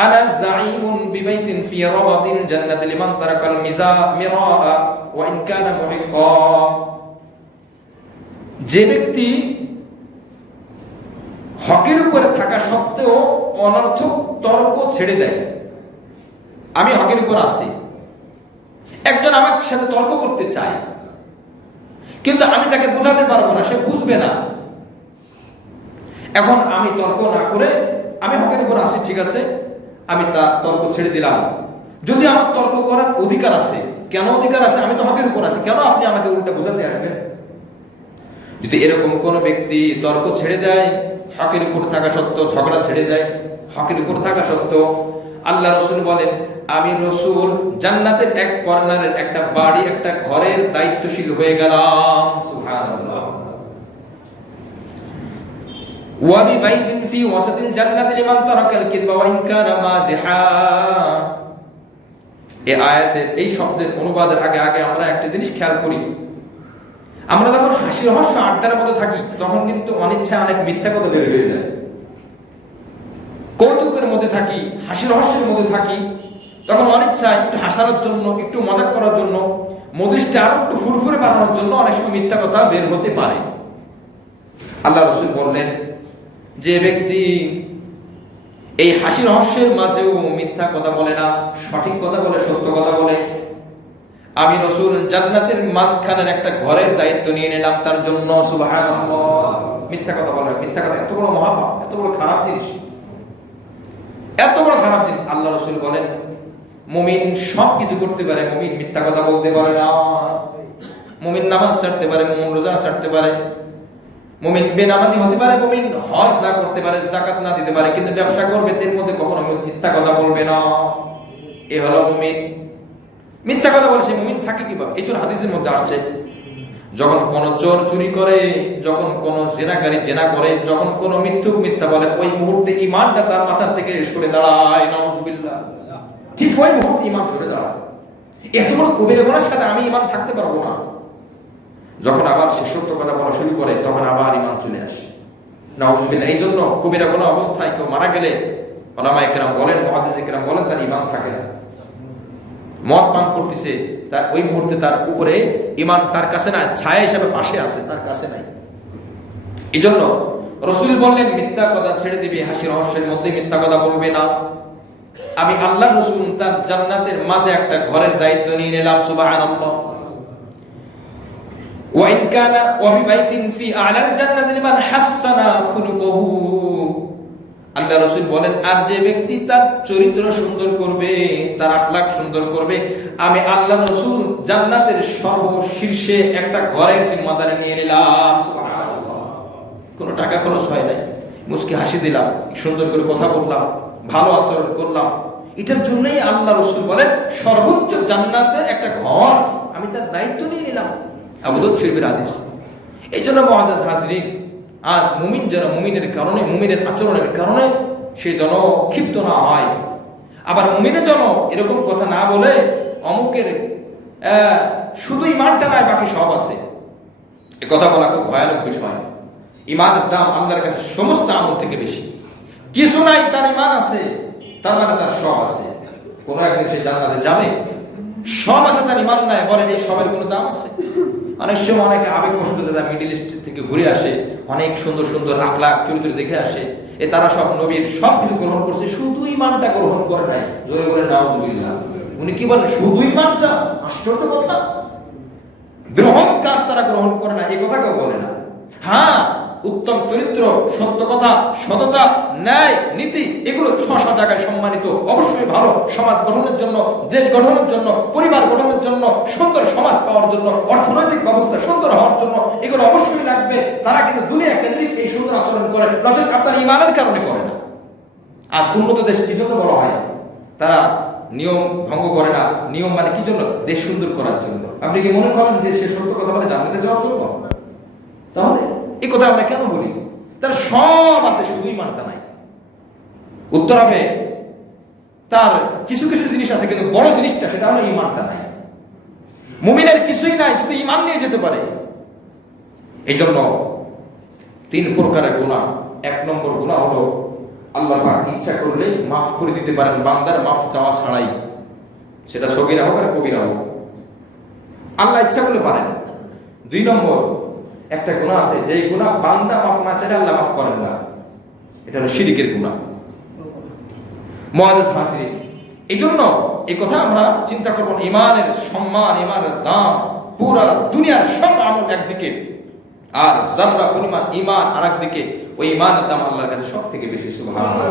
আনা যাঈমুন বিবাইতিন ফি রাবাতিল জান্নাতি লিমান তারাকাল মিরাআ ওয়া ইন কানা মুহিক্কা। যে ব্যক্তি হকের উপরে থাকা সত্ত্বেও অনর্থক তর্ক ছেড়ে দেয়, আমি হকের উপর আছি, একজন আমার সাথে তর্ক করতে চায়, কিন্তু আমি তাকে বোঝাতে পারবো না, সে বুঝবে না। এখন আমি তর্ক না করে, আমি হকের উপর আছি, ঠিক আছে, আমি তার তর্ক ছেড়ে দিলাম। যদি আমার তর্ক করার অধিকার আছে, কেন অধিকার আছে? আমি তো হকের উপর আছি, কেন আপনি আমাকে উল্টা বোঝাতে আসবেন? যদি এরকম কোন ব্যক্তি তর্ক ছেড়ে দেয়, হকের উপর থাকা সত্ত্বেও ঝগড়া ছেড়ে দেয়, হকের উপর থাকা সত্ত্বেও, আল্লাহ রাসূল বলেন, আমি রাসূল জান্নাতের এক কর্নারের একটা বাড়ি, একটা ঘরের দায়িত্বশীল হয়ে গেলাম। সুবহানাল্লাহ। ওয়া বিবাইতিন ফি ওয়াসাতিল জান্নাতি লিমান তারাকাল কিযবা ওয়া ইন কানা মাযিহা। এই আয়াতের এই শব্দের অনুবাদের আগে আমরা একটা জিনিস খেয়াল করি। আমরা যখন হাসি রহস্য আড্ডার মধ্যে থাকি, তখন কিন্তু অনিচ্ছায় অনেক মিথ্যা কথা বের হয়ে যায়। কৌতুকের মধ্যে থাকি, হাসি রহস্যের মধ্যে থাকি, তখন অনিচ্ছায় একটু হাসানোর জন্য, একটু মজাক করার জন্য, মজলিসটা আরো একটু ফুরফুরে বানানোর জন্য অনেক সময় মিথ্যা কথা বের হতে পারে। আল্লাহ রাসূল বললেন, যে ব্যক্তি এই হাসি রহস্যের মাঝেও মিথ্যা কথা বলে না, সঠিক কথা বলে, সত্য কথা বলে, আমি রাসূল জান্নাতের মাঝখানের একটা ঘরের দায়িত্ব নিয়ে নিলাম তার জন্য। সুবহানাল্লাহ। মিথ্যা কথা বলে, মিথ্যা কথা এত বড় মহাপাপ, এত বড় খারাপ জিনিস, এত বড় খারাপ জিনিস। আল্লাহ রাসূল বলেন, মুমিন সব কিছু করতে পারে, মুমিন মিথ্যা কথা বলতে পারে না। মুমিন নামাজ ছাড়তে পারে, মুমিন রোজা ছাড়তে পারে, মুমিন বেনামাজি হতে পারে, মুমিন হজ না করতে পারে, যাকাত না দিতে পারে, কিন্তু ব্যবসা করবে, এর মধ্যে কখনো মিথ্যা কথা বলবে না। এ হলো মুমিন। মিথ্যা কথা বলে সে মুমিন থাকে কিভাবে? এই জন্য হাদিসের মধ্যে আসছে, যখন কোন চোর চুরি করে, যখন কোন জেনাকারী জেনা করে, যখন কোন মিথ্যুক মিথ্যা বলে, ওই মুহূর্তে ঈমানটা তার মাথার থেকে সরে দাঁড়ায়। নাউযুবিল্লাহ। ঠিক ওই মুহূর্তে ঈমান সরে দাঁড়ায়। এত বড় কবিরা গুনাহের সাথে আমি ঈমান থাকতে পারবো না। যখন আবার সে সত্য কথা বলা শুরু করে, তখন আবার ঈমান চলে আসে। নাউযুবিল্লাহ। এই জন্য কবিরা গুনাহ অবস্থায় কেউ মারা গেলে উলামায়ে কেরাম বলেন, মুহাদ্দিসে কেরাম বলেন, তার ঈমান থাকে না। মদ পান করতেছে, তার ওই মুহূর্তে তার উপরে ঈমান তার কাছে না, ছায়া হিসেবে পাশে আছে, তার কাছে নাই। এই জন্য রাসূল বললেন, মিথ্যা কথা ছেড়ে দিবে, হাসি রহস্যের মধ্যে মিথ্যা কথা বলবে না। আমি আল্লাহ রাসূল তার জান্নাতের মাঝে একটা ঘরের দায়িত্ব নিয়ে নিলাম। সুবহানাল্লাহ। ওয়া ইন কানা ওয়া বিবাইতিন ফি আ'লাল জান্নাতি লিমান হাসানা খুলুকুহু। আল্লাহ রাসূল বলেন, আর যে ব্যক্তি তার চরিত্র সুন্দর করবে, তার আখলাক সুন্দর করবে, আমি আল্লাহ রাসূল জান্নাতের সর্বশীর্ষে একটা ঘরের জিম্মাদারি নিয়ে নিলাম। সুবহানাল্লাহ। কোনো টাকা খরচ হয় নাই, মুচকি হাসি দিলাম, সুন্দর করে কথা বললাম, ভালো আচরণ করলাম, এটার জন্যই আল্লাহ রাসূল বলে সর্বোচ্চ জান্নাতের একটা ঘর আমি তার দায়িত্ব নিয়ে নিলাম। আবু দাউদ শরীফের হাদিস। এই জন্য মুআজ্জাজ হাজরিন, আজ মুমিন যেন মুমিনের কারণে, মুমিনের আচরণের কারণে সে যেন ক্ষিপ্ত না হয়। আবার মুমিনের যেন এরকম কথা না বলে অমুকের শুধু ইমানটা নাই বাকি সব আছে, এ কথা বলা খুব ভয়ানক বিষয়। ইমানের দাম আল্লাহর কাছে সমস্ত আমল থেকে বেশি। কিছু নাই তার ইমান আছে, তার মানে তার সব আছে। কোন একদিন সে জান্নাতে যাবে, সব আছে তার ইমান নাই, বলেন এই সবের কোনো দাম আছে? অনেক সময় অনেকে আবেগ বশত তারা মিডিল ইস্ট থেকে ঘুরে আসে, অনেক সুন্দর সুন্দর আখলাক চরিত্র দেখে আসে, তারা সব নবীর সব কিছু গ্রহণ করছে, শুধু ইমানটা গ্রহণ করে নাই। জোরে বলে নাউজুবিল্লাহ। উনি কি বলেন? শুধু ইমানটা? আশ্চর্য কথা। বৃহৎ কাজ তারা গ্রহণ করে না, এই কথা কেউ বলে না। হ্যাঁ, উত্তম চরিত্র, সত্য কথা, সততা, ন্যায়, নীতি, এগুলো ৬ জায়গায় সম্মানিত, অবশ্যই ভালো। সমাজ গঠনের জন্য, দেশ গঠনের জন্য, পরিবার গঠনের জন্য, সুন্দর সমাজ পাওয়ার জন্য, অর্থনৈতিক ব্যবস্থা সুন্দর হওয়ার জন্য এগুলো অবশ্যই লাগবে। তারা কিন্তু দুনিয়া কেন্দ্রিক এই সুন্দর আচরণ করে, নচেত আপনার ইমানের কারণে করে না। আজ উন্নত দেশ কি জন্য বলা হয়? তারা নিয়ম ভঙ্গ করে না। নিয়ম মানে কি জন্য? দেশ সুন্দর করার জন্য। আপনি কি মনে করেন যে সে সত্য কথা বলে জান্নাতে যাওয়ার জন্য? তাহলে এই কথা আমরা কেন বলি? তার সব আছে, শুধু ইমানটা নাই। উত্তর হবে তার কিছু কিছু জিনিস আছে, কিন্তু বড় জিনিসটা সেটা হলো ইমানটা নাই। মুমিনের কিছুই নাই, শুধু ইমান নিয়ে যেতে পারে। এই জন্য 3 প্রকারের গুনাহ। 1 নম্বর গুনাহ হলো আল্লাহ পাক ইচ্ছা করলে মাফ করে দিতে পারেন বান্দার মাফ চাওয়া ছাড়াই, সেটা সগীরা হোক আর কবিরা হোক, আল্লাহ ইচ্ছা করলে পারেন। 2 নম্বর একটা গুনাহ আছে, যেই গুনাহ বান্দা মাফ না চাইলে আল্লাহ মাফ করেন না, এটা হলো শিরকের গুনাহ। মুআজ্জাজ হাজরিন, এই জন্য এই কথা আমরা চিন্তা করব, ইমানের সম্মান, ইমানের দাম, পুরা দুনিয়ার সব আমল একদিকে, আর যারা পরিমাণ ইমান আরেকদিকে। ওই ইমানের দাম আল্লাহর কাছে সবথেকে বেশি। সুবহানাল্লাহ।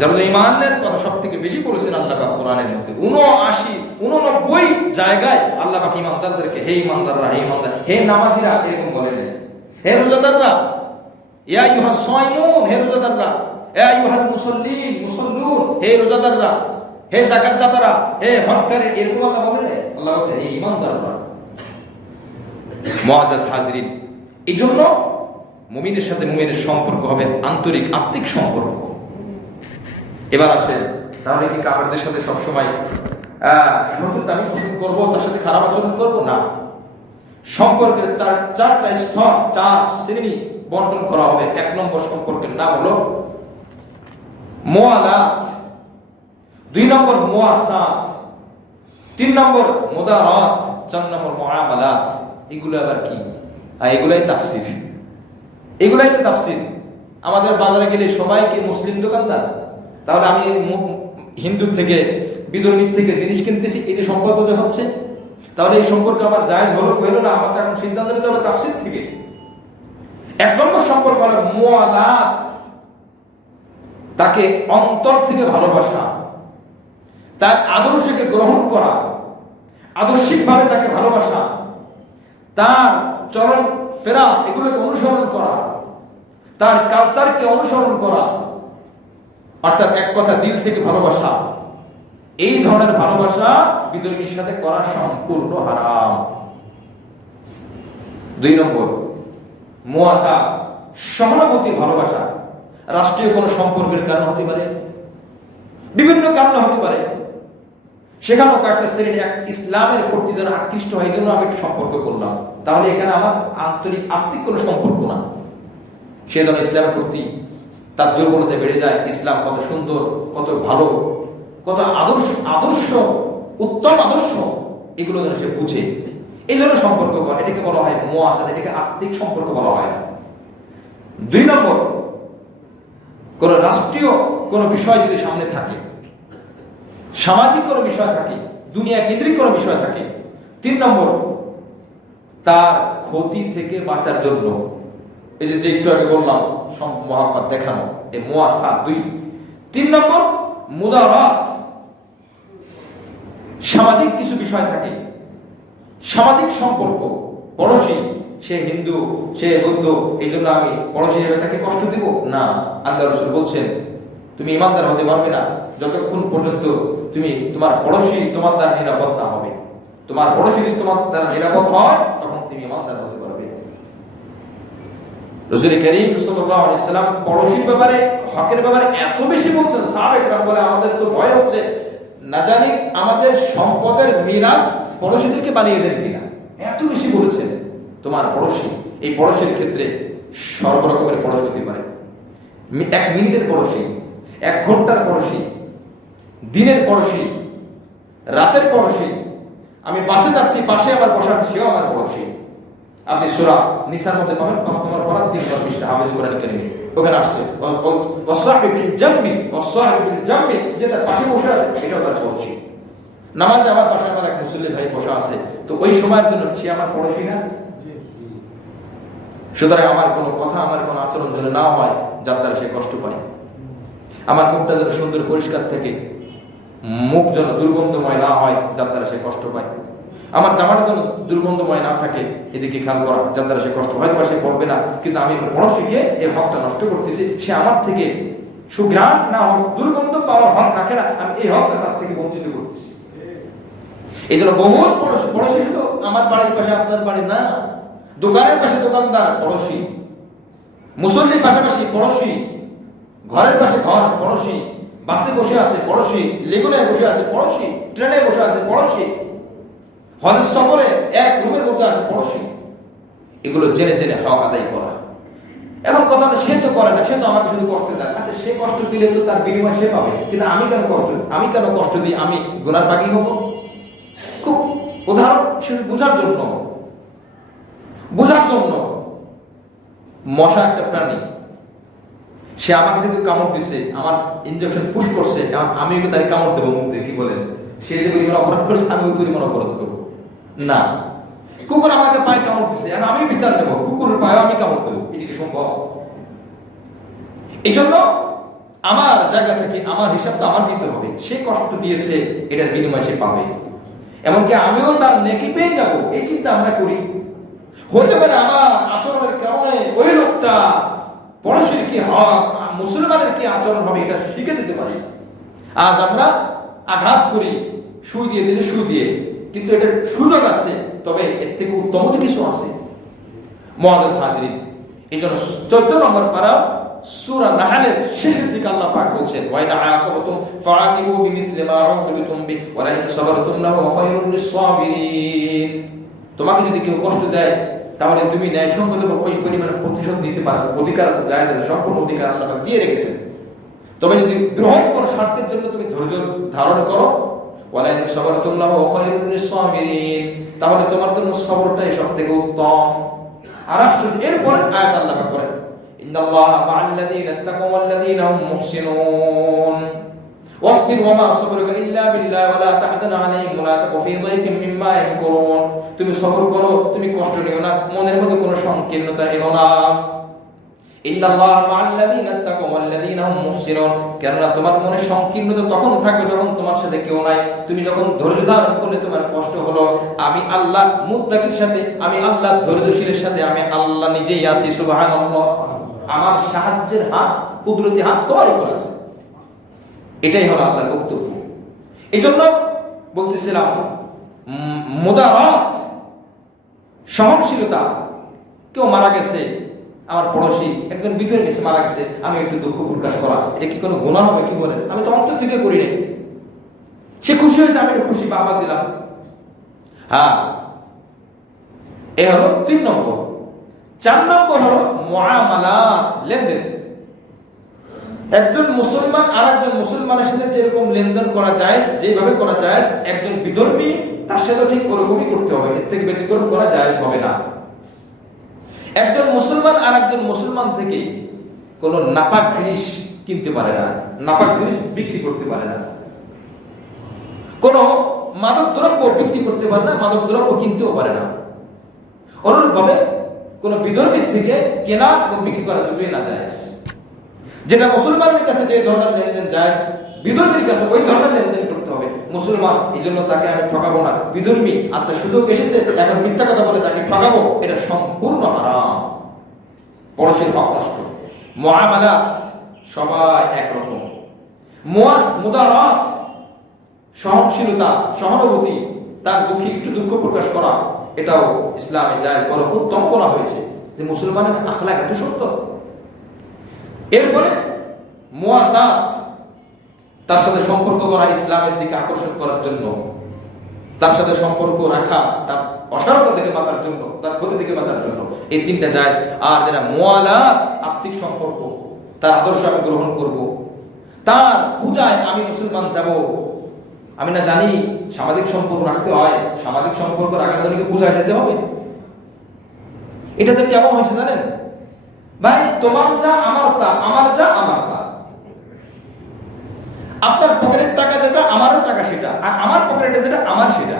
যারা ইমানের কথা সবথেকে বেশি বলেছেন আল্লাহ পাক কোরআনের মধ্যে 79 জায়গায় আল্লাহ পাক ইমানদারদেরকে হে ইমানদাররা, হে ইমানদার, হে নামাজীরা এরকম বলেন। হে রোজাদাররা, ইয়া আইয়ুহাস সাইমুন, হে রোজাদাররা, ইয়া আইয়ুহাল মুসাল্লিন, মুসাল্লুন, হে রোজাদাররা, হে যাকাতদাতারা, হে হজকারী, এরকম আল্লাহ বলেন। আল্লাহ বলেন হে ইমানদাররা। মুআজ্জাজ হাজরিন, এই জন্য মুমিনের সাথে মুমিনের সম্পর্ক হবে আন্তরিক, আত্মিক সম্পর্ক। এবার আসে, তাহলে কি কাফেরদের সাথে সবসময় শত্রুতা আমি পোষণ করবো, তার সাথে খারাপ আচরণ করবো? না। সম্পর্কের চারটা স্তর, 4 শ্রেণী বন্টন করা হবে। 1 নম্বর সম্পর্কের নাম হলো মুআলাত, 2 নম্বর মুআসাত, 3 নম্বর মুদারাত, 4 নম্বর মুআমালাত। এগুলো আবার কি? এগুলাই তাফসীর। এগুলাই তো তাফসীর। আমাদের বাজারে গেলে সবাই কি মুসলিম দোকানদার? তাহলে আমি হিন্দু থেকে, বিধর্মী থেকে জিনিস কিনতেছি, এই যে সম্পর্ক যে হচ্ছে, তাহলে এই সম্পর্ক আমার জায়েজ হলো হলো না? আমাকে এখন সিদ্ধান্ত নিতে হবে তাফসীর থেকে। 1 নম্বর সম্পর্ক হলো মুআলাত, তাকে অন্তর থেকে ভালোবাসা, তার আদর্শকে গ্রহণ করা, আদর্শিকভাবে তাকে ভালোবাসা, তার চরণ ফেরা এগুলোকে অনুসরণ করা, তার কালচারকে অনুসরণ করা, অর্থাৎ এক কথা দিল থেকে ভালোবাসা। এই ধরনের ভালোবাসা বিধর্মীর সাথে করা সম্পূর্ণ হারাম। 2 নম্বর মুআসা, সহানুভূতির ভালোবাসা। রাষ্ট্রীয় কোনো সম্পর্কের কারণ হতে পারে, বিভিন্ন কারণে হতে পারে, সেখানেও কয়েকটা শ্রেণী ইসলামের প্রতি যেন আকৃষ্ট হয়, এই জন্য আমি একটু সম্পর্ক করলাম, তাহলে এখানে আমার আন্তরিক আত্মিক কোনো সম্পর্ক না। সে যেন ইসলামের প্রতি তার দুর্বলতা বেড়ে যায়, ইসলাম কত সুন্দর, কত ভালো, কত আদর্শ, উত্তম আদর্শ, এগুলো যেন সে বুঝে, এই জন্য সম্পর্ক করে। এটাকে বলা হয় মুআসাত, এটাকে আত্মিক সম্পর্ক বলা হয় না। 2 নম্বর, কোন রাষ্ট্রীয় কোন বিষয় যদি সামনে থাকে, সামাজিক কোনো বিষয় থাকে, দুনিয়া কেন্দ্রিক কোনো বিষয় থাকে। 3 নম্বর, তার ক্ষতি থেকে বাঁচার জন্য, এই যে একটু আগে বললাম মহাব্বত দেখানো, এই মুআসাত 2। 3 নম্বর মুদারাত, সামাজিক কিছু বিষয় থাকে, সামাজিক সম্পর্ক, পড়োশী, সে হিন্দু, সে বৌদ্ধ, এই জন্য আমি পড়োশি হিসেবে তাকে কষ্ট দিব না। আল্লাহ রাসূল বলছেন তুমি ইমানদার হতে পারবে না যতক্ষণ পর্যন্ত তুমি তোমার পড়োশি তোমার দ্বারা নিরাপদ না হবে। তোমার পড়োশি যদি তোমার দ্বারা নিরাপদ হয় তখন তুমি ইমানদার হতে পারবে। রাসূল করিম সাল্লাল্লাহু আলাইহি সাল্লাম পড়োশির ব্যাপারে, হকের ব্যাপারে এত বেশি বলছেন, সাহাবায়ে কেরাম বলে আমাদের তো ভয় হচ্ছে না জানি আমাদের সম্পদের মিরাস পড়োশিদেরকে বানিয়ে দেন কিনা, এত বেশি বলেছেন। তোমার পড়োশি, এই পড়োশির ক্ষেত্রে সর্বরকমের পড়োশি হতে পারে। 1 মিনিটের পড়োশি, 1 ঘন্টার পড়োশি, দিনের পড়োশি, রাতের পড়োশি, আমি বাসে যাচ্ছি পাশে আমার বসা সেও আমার পড়োশি। আপনি সূরা নিসার মধ্যে পাবেন 5 নম্বর পারা 3 নম্বর পৃষ্ঠা হাফেজ কোরআন কারীমে ওখানে আসছে ওয়াসাহিবিল জামবি যে তার পাশে বসে আছে এটাও তার পড়োশি। নামাজে আমার পাশে আমার এক মুসল্লি ভাই বসা আছে, তো ওই সময়ের জন্য সে আমার পড়োশি না? সুতরাং আমার কোনো কথা, আমার কোনো আচরণ যেন না হয় যার দ্বারা সে কষ্ট পায়। আমার মুখটা যেন সুন্দর পরিষ্কার থাকে, মুখ যেন দুর্গন্ধময় না হয় যার দ্বারা সে কষ্ট পায়। আমার জামাটা যেন দুর্গন্ধময় না থাকে, এদিকে খেয়াল করা, যার দ্বারা সে কষ্ট হয়তো সে পড়বে না, কিন্তু আমি পড়োশিকে এর হকটা নষ্ট করতেছি। সে আমার থেকে সুঘ্রাণ না হোক, দুর্গন্ধ পাওয়ার হক রাখে না, আমি এই হকটা তার থেকে বঞ্চিত করতেছি। এই জন্য বহুত পড়োশি শুধু আমার বাড়ির পাশে আপনার বাড়ি না, দোকানের পাশে দোকানদার পড়োশি, মুসল্লির পাশাপাশি পড়োশি, ঘরের পাশে ঘর পড়োশি, বাসে বসে আছে পড়োশি, লেগুনে বসে আছে পড়োশি, ট্রেনে বসে আছে পড়োশি, হজের সফরে এক রুমের মধ্যে আছে পড়োশি। এগুলো জেনে জেনে হক আদায় করা। এখন কথা না, সে তো করে না, সে তো আমাকে শুধু কষ্ট দেয়। আচ্ছা, সে কষ্ট দিলে তো তার বিনিময় সে পাবে, কিন্তু আমি কেন কষ্ট দিই? আমি গুনার বাগী হব? খুব উদাহরণ শুধু বোঝার জন্য, মশা একটা প্রাণী, সে আমাকে যেহেতু কামড় দিছে, আমার ইনজেকশন পুশ করছে, আমি ওকে তার কামড় দেবো মুখ দিয়ে, কি বলেন? সে যে পরিমাণ অপরাধ করছে আমি ওই পরিমাণ অপরাধ করবো না। কুকুর আমাকে পায়ে কামড় দিছে, আর আমি বিচার নেবো কুকুরের পায়ে আমি কামড় দেবো, এটা কি সম্ভব? এই জন্য আমার জায়গা থেকে আমার হিসাবটা আমার দিতে হবে। সে কষ্ট দিয়েছে, এটার বিনিময় সে পাবে, এমনকি আমিও তার নেকি পেয়ে যাব, এই চিন্তা আমরা করি। হতে পারে আমার আচরণের কারণে ওই লোকটা পড়োশির কি হক, মুসলমানের কি আচরণ হবে এটা শিখে দিতে পারি। আজ আমরা আঘাত করি সুই দিয়ে দিলে সুই দিয়ে, কিন্তু এটার সুযোগ আছে, তবে এর থেকে উত্তম তো কিছু আছে। মুআজ্জাজ হাজিরিন, এই জন্য 14 নম্বর পারা সূরা নাহলের শেষের দিকে আল্লাহ পাক বলছেন, ওয়া ইন আ'আকাবতুম ফা'আকিবু বিমিথলি মা উ'কিবতুম বি ওয়া লা ইন সাবারতুম লাহু খায়রুল লিস-সাবিরিন। তোমাকে যদি কেউ কষ্ট দেয় তাহলে তুমি ন্যায়সঙ্গত ওই পরিমাণে প্রতিশোধ দিতে পারো, অধিকার আছে, জায়েজ আছে, সম্পূর্ণ অধিকার আল্লাহ পাক দিয়ে রেখেছেন। তবে যদি গ্রহণ করো, স্বার্থের জন্য তুমি ধৈর্য ধারণ করো, ওয়া লা ইন সাবারতুম লাহু খায়রুল লিস-সাবিরিন, তাহলে তোমার জন্য সবরটাই সবথেকে উত্তম। আর আশ্চর্য, এরপর আয়াত আল্লাহ পাক বলেন, ইন্নাল্লাহা মা'আল্লাযীনা ইত্তাকাউ ওয়াল্লাযীনা হুম মুহসিনুন ওয়াসবির ওয়া মা সাবরুকা ইল্লা বিল্লাহ ওয়া লা তাহজান আলাইহিম ওয়া লা তাকু ফী দাইকিম মিম্মা ইয়ামকুরুন। তুমি সবর করো, তুমি কষ্ট নিও না, মনের মধ্যে কোনো সংকীর্ণতা এনো না। ইন্নাল্লাহা মা'আল্লাযীনা ইত্তাকাউ ওয়াল্লাযীনা হুম মুহসিনুন, কেননা তোমার মনে সংকীর্ণতা তখন থাকবে যখন তোমার সাথে কেউ নাই। তুমি যখন ধৈর্য ধারণ করলে তোমার কষ্ট হলো, আমি আল্লাহ মুত্তাকির সাথে, আমি আল্লাহ ধৈর্যশীলের সাথে, আমি আল্লাহ নিজেই আছি। সুবহানাল্লাহ, আমার সাহায্যের হাত, কুদরতি হাত তোমার উপর আছে। এটাই হলো আল্লাহর বক্তব্য। এই জন্য বলতেছিলাম মুদারাত, সহনশীলতা। কেউ মারা গেছে, আমার পড়োশি একজন বিধবা গেছে, মারা গেছে, আমি একটু দুঃখ প্রকাশ করা, এটা কি কোনো গুনাহ হবে? কি বলেন? আমি তো অন্তর থেকে করি নাই, সে খুশি হয়েছে, আমি একটু খুশি বাবা দিলাম। হ্যাঁ, এ হলো 3 নম্বর। 4 নম্বর হলো মুআমালাত, লেনদেন। একজন মুসলমান আর একজন মুসলমানের সাথে যেরকম লেনদেন করা যায়, যেভাবে করা যায়, একজন বিধর্মী তার সাথে ঠিক ওরকমই করতে হবে, এর থেকে ব্যতিক্রম করা যায় হবে না। একজন মুসলমান আর একজন মুসলমান থেকে কোন নাপাক জিনিস কিনতে পারে না, নাপাক জিনিস বিক্রি করতে পারে না, কোন মাদক দ্রব্য বিক্রি করতে পারে না, মাদক দ্রব্য কিনতেও পারে না। অনুরূপভাবে কোন বিধর্মীর থেকে কেনা এবং বিক্রি করা দুটোই না জায়েজ। যেটা মুসলমানের কাছে যে ধরনের লেনদেন জায়েজ, বিধর্মীর কাছে ওই ধরনের লেনদেন করতে হবে। মুসলমান, এই জন্য তাকে আমি ঠকাবো না। বিধর্মী, আচ্ছা সুযোগ এসেছে এখন মিথ্যা কথা বলে তাকে ঠকাবো, এটা সম্পূর্ণ হারাম, পড়োশীর হক নষ্ট। মুআমালাত সবাই একরকম। মুদারাত, সহনশীলতা, সহানুভূতি, তার দুঃখে একটু দুঃখ প্রকাশ করা, এটাও ইসলামে যায়, বড় উত্তম বলা হয়েছে যে মুসলমানের আখলাক এত সুন্দর। এরপরে মুয়াসাত, তার সাথে সম্পর্ক করা, ইসলামের দিকে আকর্ষণ করার জন্য, তার সাথে সম্পর্ক রাখা, তার অসারতা থেকে বাঁচার জন্য, তার ক্ষতি থেকে বাঁচার জন্য, এই তিনটা জায়েজ। আর যেটা মুআলাত, আত্মিক সম্পর্ক, তার আদর্শ আমি গ্রহণ করব, তার পূজায় আমি মুসলমান যাব, আমি না জানি সামাজিক সম্পর্ক রাখতে হয়, সামাজিক সম্পর্ক রাখার জন্য পূজায় যেতে হবে। এটা তো কেমন হয়েছে জানেন ভাই, তোমার যা আমার তা, আমার যা আমার তা। আপনার পকেটের টাকা যেটা আমারও টাকা সেটা, আর আমার পকেটে যেটা আমার সেটা।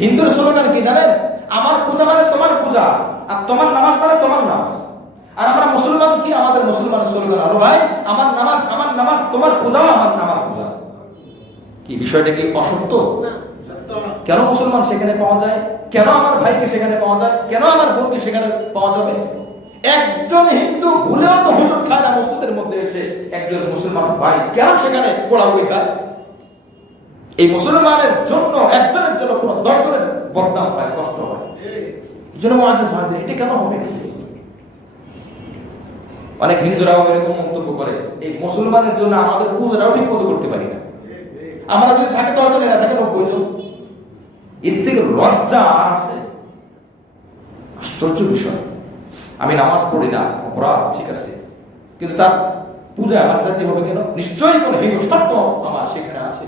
হিন্দুর স্লোগান কি জানেন? আমার পূজা মানে তোমার পূজা, আর তোমার নামাজ মানে তোমার নামাজ। আর আমরা মুসলমান কি, আমাদের মুসলমানের স্লোগান হলো ভাই আমার নামাজ তোমার পূজাও আমার পূজা। কি বিষয়টা কি অসত্য? কেন মুসলমান সেখানে পাওয়া যায়? কেন আমার ভাইকে সেখানে পাওয়া যায়? কেন আমার বোনকে সেখানে পাওয়া যাবে? একজন হিন্দু ভুলেও তো হুজুর খায় না মসজিদের মধ্যে এসে, একজন মুসলমান ভাই কেন সেখানে পোড়াপুড়ি খায়? এই মুসলমানের জন্য, একজনের জন্য পুরো 10 জনের বদনাম হয়, কষ্ট হয়। এই জন্য মুআজ্জাজ হাজির, এটা কেন হবে? অনেক হিন্দুরাও এরকম মন্তব্য করে, এই মুসলমানের জন্য আমাদের পূজাটাও ঠিক মতো করতে পারি না। আমরা যদি থাকে 10 জন, এরা থাকে 90 জন। এর থেকে লজ্জা আর আছে? আশ্চর্য বিষয়। আমি নামাজ পড়ি না, অপরাধ, ঠিক আছে, কিন্তু তার পূজা আমার জাতি হবে কেন? নিশ্চয়ই কোনো হিন্দু স্বার্থ আমার সেখানে আছে।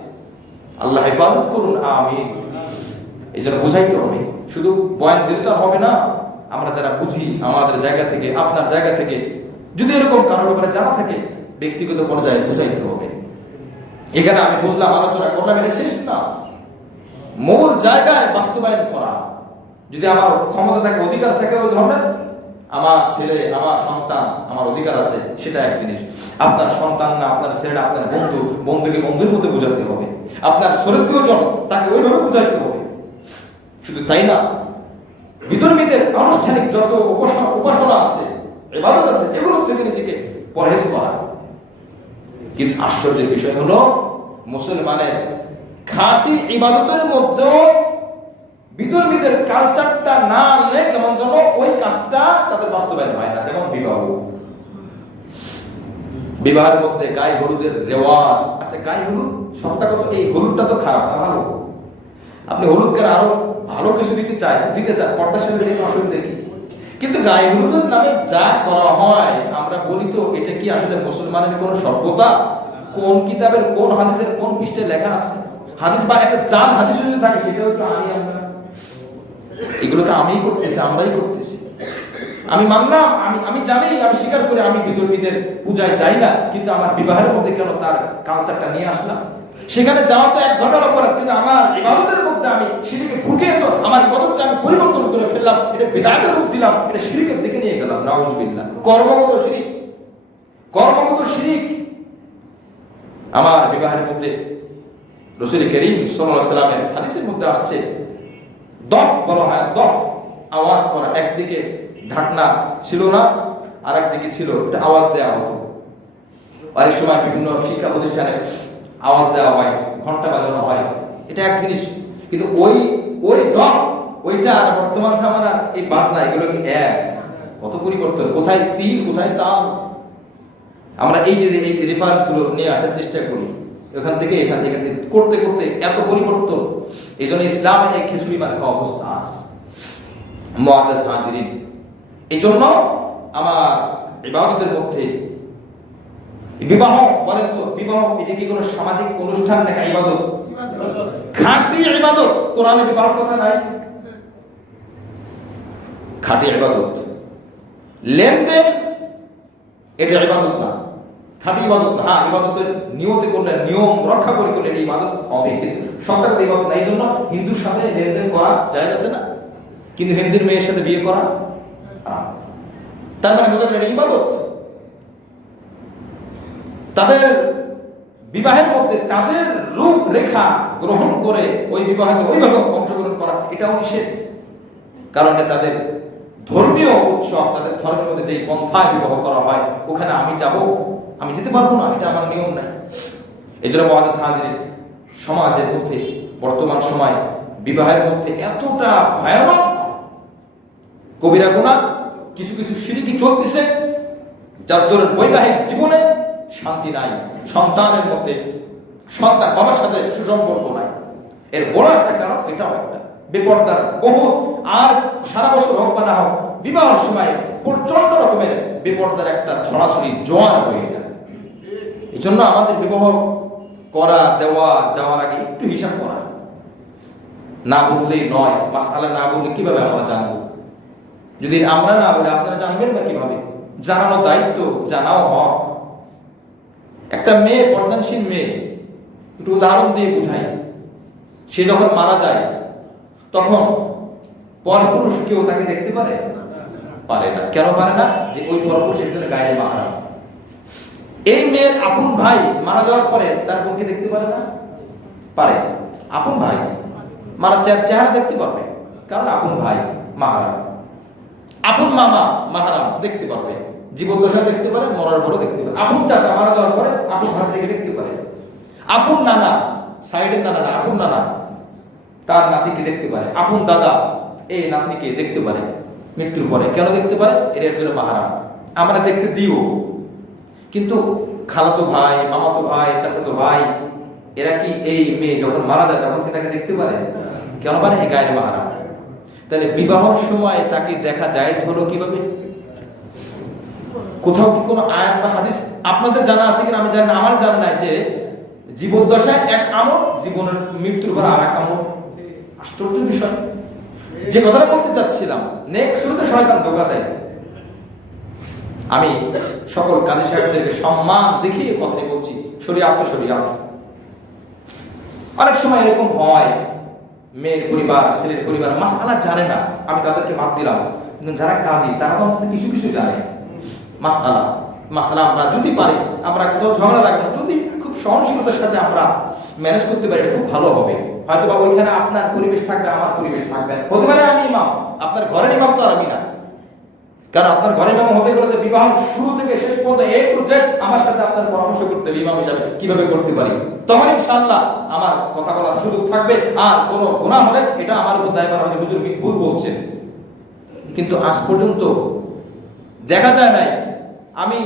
আল্লাহ হেফাজত করুন, আমিন। এই জন্য বুঝাইতে হবে, শুধু বয়ান দিলে তো হবে না। আমরা যারা বুঝি আমাদের জায়গা থেকে, আপনার জায়গা থেকে, যদি এরকম কারোর ব্যাপারে জানা থাকে, ব্যক্তিগত পর্যায়ে বুঝাইতে হবে। এখানে আমি বুঝলাম, আলোচনা করলাম, এটা শেষ না। মূল জায়গায় বাস্তবায়ন করা, যদি আমার ক্ষমতা থাকে, অধিকার থাকে ওই ধরনের, আমার ছেলে, আমার সন্তান, আমার অধিকার আছে, সেটা এক জিনিস। আপনার সন্তান না, আপনার ছেলে, আপনার বন্ধুকে বন্ধুর মধ্যে বোঝাতে হবে। আপনার শ্রদ্ধেয়জন, তাকে ওইভাবে বুঝাইতে হবে। শুধু তাই না, বিধর্মীদের আনুষ্ঠানিক যত উপাসনা আছে, ইবাদত আছে, এগুলো থেকে নিজেকে পরহেজ করা। কিন্তু আশ্চর্যের বিষয় হলো, মুসলমানের খাঁটি ইবাদতের মধ্যেও বিধর্মীদের কালচারটা না আনলে কেমন যেন ওই কাজটা তাদের বাস্তবায়ন হয় না। যেমন বিবাহের মধ্যে গায়ে হলুদের রেওয়াজ। আচ্ছা, গায়ে হলুদ সবটা কত, এই হলুদটা তো খারাপ না, ভালো। আপনি হলুদকে আরো ভালো কিছু দিতে চান, পর্দার সাথে দেখে অসুবিধা নেই। কিন্তু গায়ে হলুদের নামে যা করা হয়, আমরা বলি তো এটা কি আসলে মুসলমানের কোন সভ্যতা? কোন কিতাবের কোন হাদিসের কোন পৃষ্ঠায় লেখা আছে? হাদিস বা একটা জাল হাদিস যদি থাকে, সেটাও তো আনি আমরা। এগুলো তো আমিই করতেছি, আমরাই করতেছি। আমি মানলাম, আমি জানি, আমি স্বীকার করি আমি বিধর্মীদের পূজায় যাই না, কিন্তু আমার বিবাহের মধ্যে কেন তার কালচারটা নিয়ে আসলাম? সেখানে যাওয়া তো এক ধরনের অপরাধ, কিন্তু আমার ইবাদতের মধ্যে আমি শিরকে ঢুকে তো আমার ইবাদতটা আমি পরিবর্তন করে ফেললাম, এটা বিদআতের রূপ দিলাম, এটা শিরকের দিকে নিয়ে গেলাম। নাউযুবিল্লাহ। কর্মগত শিরক। আমার বিবাহের মধ্যে রাসূল করিম সাল্লাল্লাহু আলাইহি ওয়াসাল্লামের হাদিসের মধ্যে আসছে, দফ বলা হয়, দফ আওয়াজ করা। একদিকে ঢাকনা ছিল না, আর একদিকে ছিল, এটা আওয়াজ দেওয়া হতো। অনেক সময় বিভিন্ন শিক্ষা প্রতিষ্ঠানে আওয়াজ দেওয়া হয়, ঘন্টা বাজানো হয়, এটা এক জিনিস। কিন্তু ওই দফ, ওইটা আর বর্তমান জামানার এই বাজনা, এগুলো কি এক? কত পরিবর্তন, কোথায় তিল, কোথায় তাল। আমরা এই যে এই রেফারেন্স গুলো নিয়ে আসার চেষ্টা করি, এখান থেকে করতে করতে এত পরিবর্তন। এই জন্য ইসলামের এই খিচুড়ি মার্কা অবস্থা আছে। মুআজ্জাজ হাজিরিন, এই জন্য আমার ইবাদতের মধ্যে বিবাহ, বলেন তো বিবাহ এটা কি কোনো সামাজিক অনুষ্ঠান নাকি ইবাদত? খাঁটি ইবাদত। কোরআনে বিবাহের কথা নাই। খাঁটি ইবাদত, লেনদেন, এটা ইবাদত না, খাঁটি ইবাদত না। হ্যাঁ, ইবাদতের নিয়তে করলে, নিয়ম রক্ষা করে করলে এটা ইবাদত হবে, কিন্তু সবটা তো ইবাদত না। এই জন্য হিন্দুর সাথে লেনদেন করা জায়েজ আছে না, কিন্তু হিন্দুর মেয়ের সাথে বিয়ে করা হারাম। তার মানে বোঝা গেল এটা ইবাদত। তাদের বিবাহের মধ্যে তাদের রূপরেখা গ্রহণ করে ওই বিবাহে ওইভাবে অংশগ্রহণ করা এটাও নিষেধ। কারণ এটা তাদের ধর্মীয় উৎসব, তাদের ধর্মের মধ্যে যেই পন্থায় বিবাহ করা হয় ওখানে আমি যাব, আমি যেতে পারবো না, এটা আমার নিয়ম নাই। এই জন্য মুআজ্জাজ হাজিরিন, সমাজের মধ্যে বর্তমান সময় বিবাহের মধ্যে এতটা ভয়ানক কবিরা গুনাহ, কিছু কিছু শিরকি চলতেছে, যার দরুন বৈবাহিক জীবনে শান্তি নাই, সন্তানের মধ্যে সন্তান বাবার সাথে সুসম্পর্ক নাই। এর বড় একটা কারণ এটাও একটা বেপরদার বহু, আর সারা বছর হোক বা না হোক বিবাহের সময় প্রচন্ড রকমের বেপরদার একটা ছড়াছড়ি জোয়ার হয়ে যায়। এই জন্য আমাদের বিবাহ করা দেওয়া যাওয়ার আগে একটু হিসাব করা, না বললেই নয়। মাসআলা না বললে কিভাবে আমরা জানবো? যদি আমরা না বলে আপনারা জানবেন না কিভাবে? জানানো দায়িত্ব, জানাও হক। একটা মেয়ে, পর্দানশীল মেয়ে, একটু উদাহরণ দিয়ে বুঝাই। সে যখন মারা যায় তখন পরপুরুষ কেউ তাকে দেখতে পারে? পারে না। কেন পারে না? যে ওই পরপুরুষ একজনের গায়ে মারা। এই মেয়ের আপন ভাই মারা যাওয়ার পরে তার বোনকে দেখতে পারে না? পারে। আপন ভাই মারা চেহারা দেখতে পারবে, কারণ আপন ভাই মাহারাম। আপন মামা মাহারাম দেখতে পারবে, জীবদ্দশায় দেখতে পারে, মরার পরে দেখতে পারে। আপন চাচা মারা যাওয়ার পরে আপন ভাই থেকে দেখতে পারে। আপন নানা, সাইডের নানা না, আপন নানা তার নাতিকে দেখতে পারে। আপন দাদা এই নাতনিকে দেখতে পারে মৃত্যুর পরে। কেন দেখতে পারে? এর জন্য মাহারাম, আমরা দেখতে দিও। কিন্তু খালাতো ভাই, মামাতো ভাই, চাচাতো ভাই এরা কি এই মেয়ে যখন মারা যায় তখন কি তাকে দেখতে পারে? কেন পারে? এই গায়ের মাহারাম। তাহলে বিবাহের সময় তাকে দেখা জায়েজ হলো কিভাবে? কোথাও কি কোনো আয়াত বা হাদিস আপনাদের জানা আছে কিনা আমি জানি না, আমার জানা নাই যে জীবদ্দশায় এক আমল, জীবনের মৃত্যুর পর আর এক আমল। আশ্চর্য বিষয়। যে কথাটা বলতে চাচ্ছিলাম, নেক শুরুতে শয়তান ধোঁকা দেয়। আমি সকল কাজী সাহেবদেরকে সম্মান দেখিয়ে কথাটি বলছি, শরিয়াত শরিয়াত। অনেক সময় এরকম হয়, মেয়ের পরিবার, ছেলের পরিবার মাসআলা জানে না, আমি তাদেরকে বাদ দিলাম, কিন্তু যারা কাজী তারা তো কিছু কিছু জানে মাসআলা। আমরা যদি পারি, আমরা কোথাও ঝগড়া লাগানো, যদি খুব সহনশীলতার সাথে আমরা ম্যানেজ করতে পারি, এটা খুব ভালো হবে। হয়তো বা ওইখানে আপনার পরিবেশ থাকবে, আমার পরিবেশ থাকবে, হতে পারে আমি ইমাম, আপনার ঘরের ইমাম তো আর আমি না। কারণ আপনার ঘরে ইমাম হতে গেলে বিবাহ শুরু থেকে শেষ পর্যন্ত এই পর্যায়ে আমার সাথে আপনার পরামর্শ করতে হবে ইমাম হিসাবে কিভাবে করতে পারি। তখন ইনশাআল্লাহ আমার কথা বলার সুযোগ থাকবে। আর কোনো গুনাহ হলে এটা আমার উপর দায়ভার হবে, হুজুর ভুল বলছেন। কিন্তু আজ পর্যন্ত দেখা যায় নাই। আমি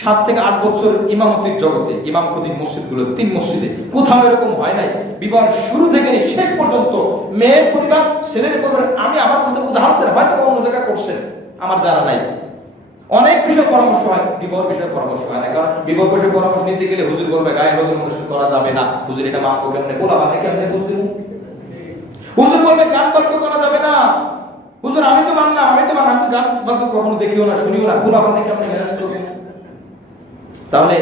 7 থেকে 8 বছর ইমামতির জগতে, ইমাম খতিব মসজিদগুলোতে, 3 মসজিদে, কোথাও এরকম হয় নাই বিবাহ শুরু থেকে শেষ পর্যন্ত মেয়ের পরিবার, ছেলের পরিবার, আমি আমার কথা উদাহরণ দেন, হয়তো অন্য জায়গায় করছেন, আমার জানা নাই। অনেক বিষয়ে পরামর্শ হয়, বিবাহের বিষয়ে পরামর্শ হয় না। কারণ বিবাহ বিষয়ে পরামর্শ নিতে গেলে হুজুর বলবে গায়ে হলুদ অনুষ্ঠান করা যাবে না, হুজুর এটা মানবো কেমনে, বলা মানে কেমনে বুঝতে। হুজুর বলবে গান বাদ্য করা যাবে না, হুজুর আমি তো মানলাম, আমি তো গান বাদ্য কখনো দেখিও না, শুনিও না, বলা মানে কেমনে ম্যানেজ করবে। তাহলে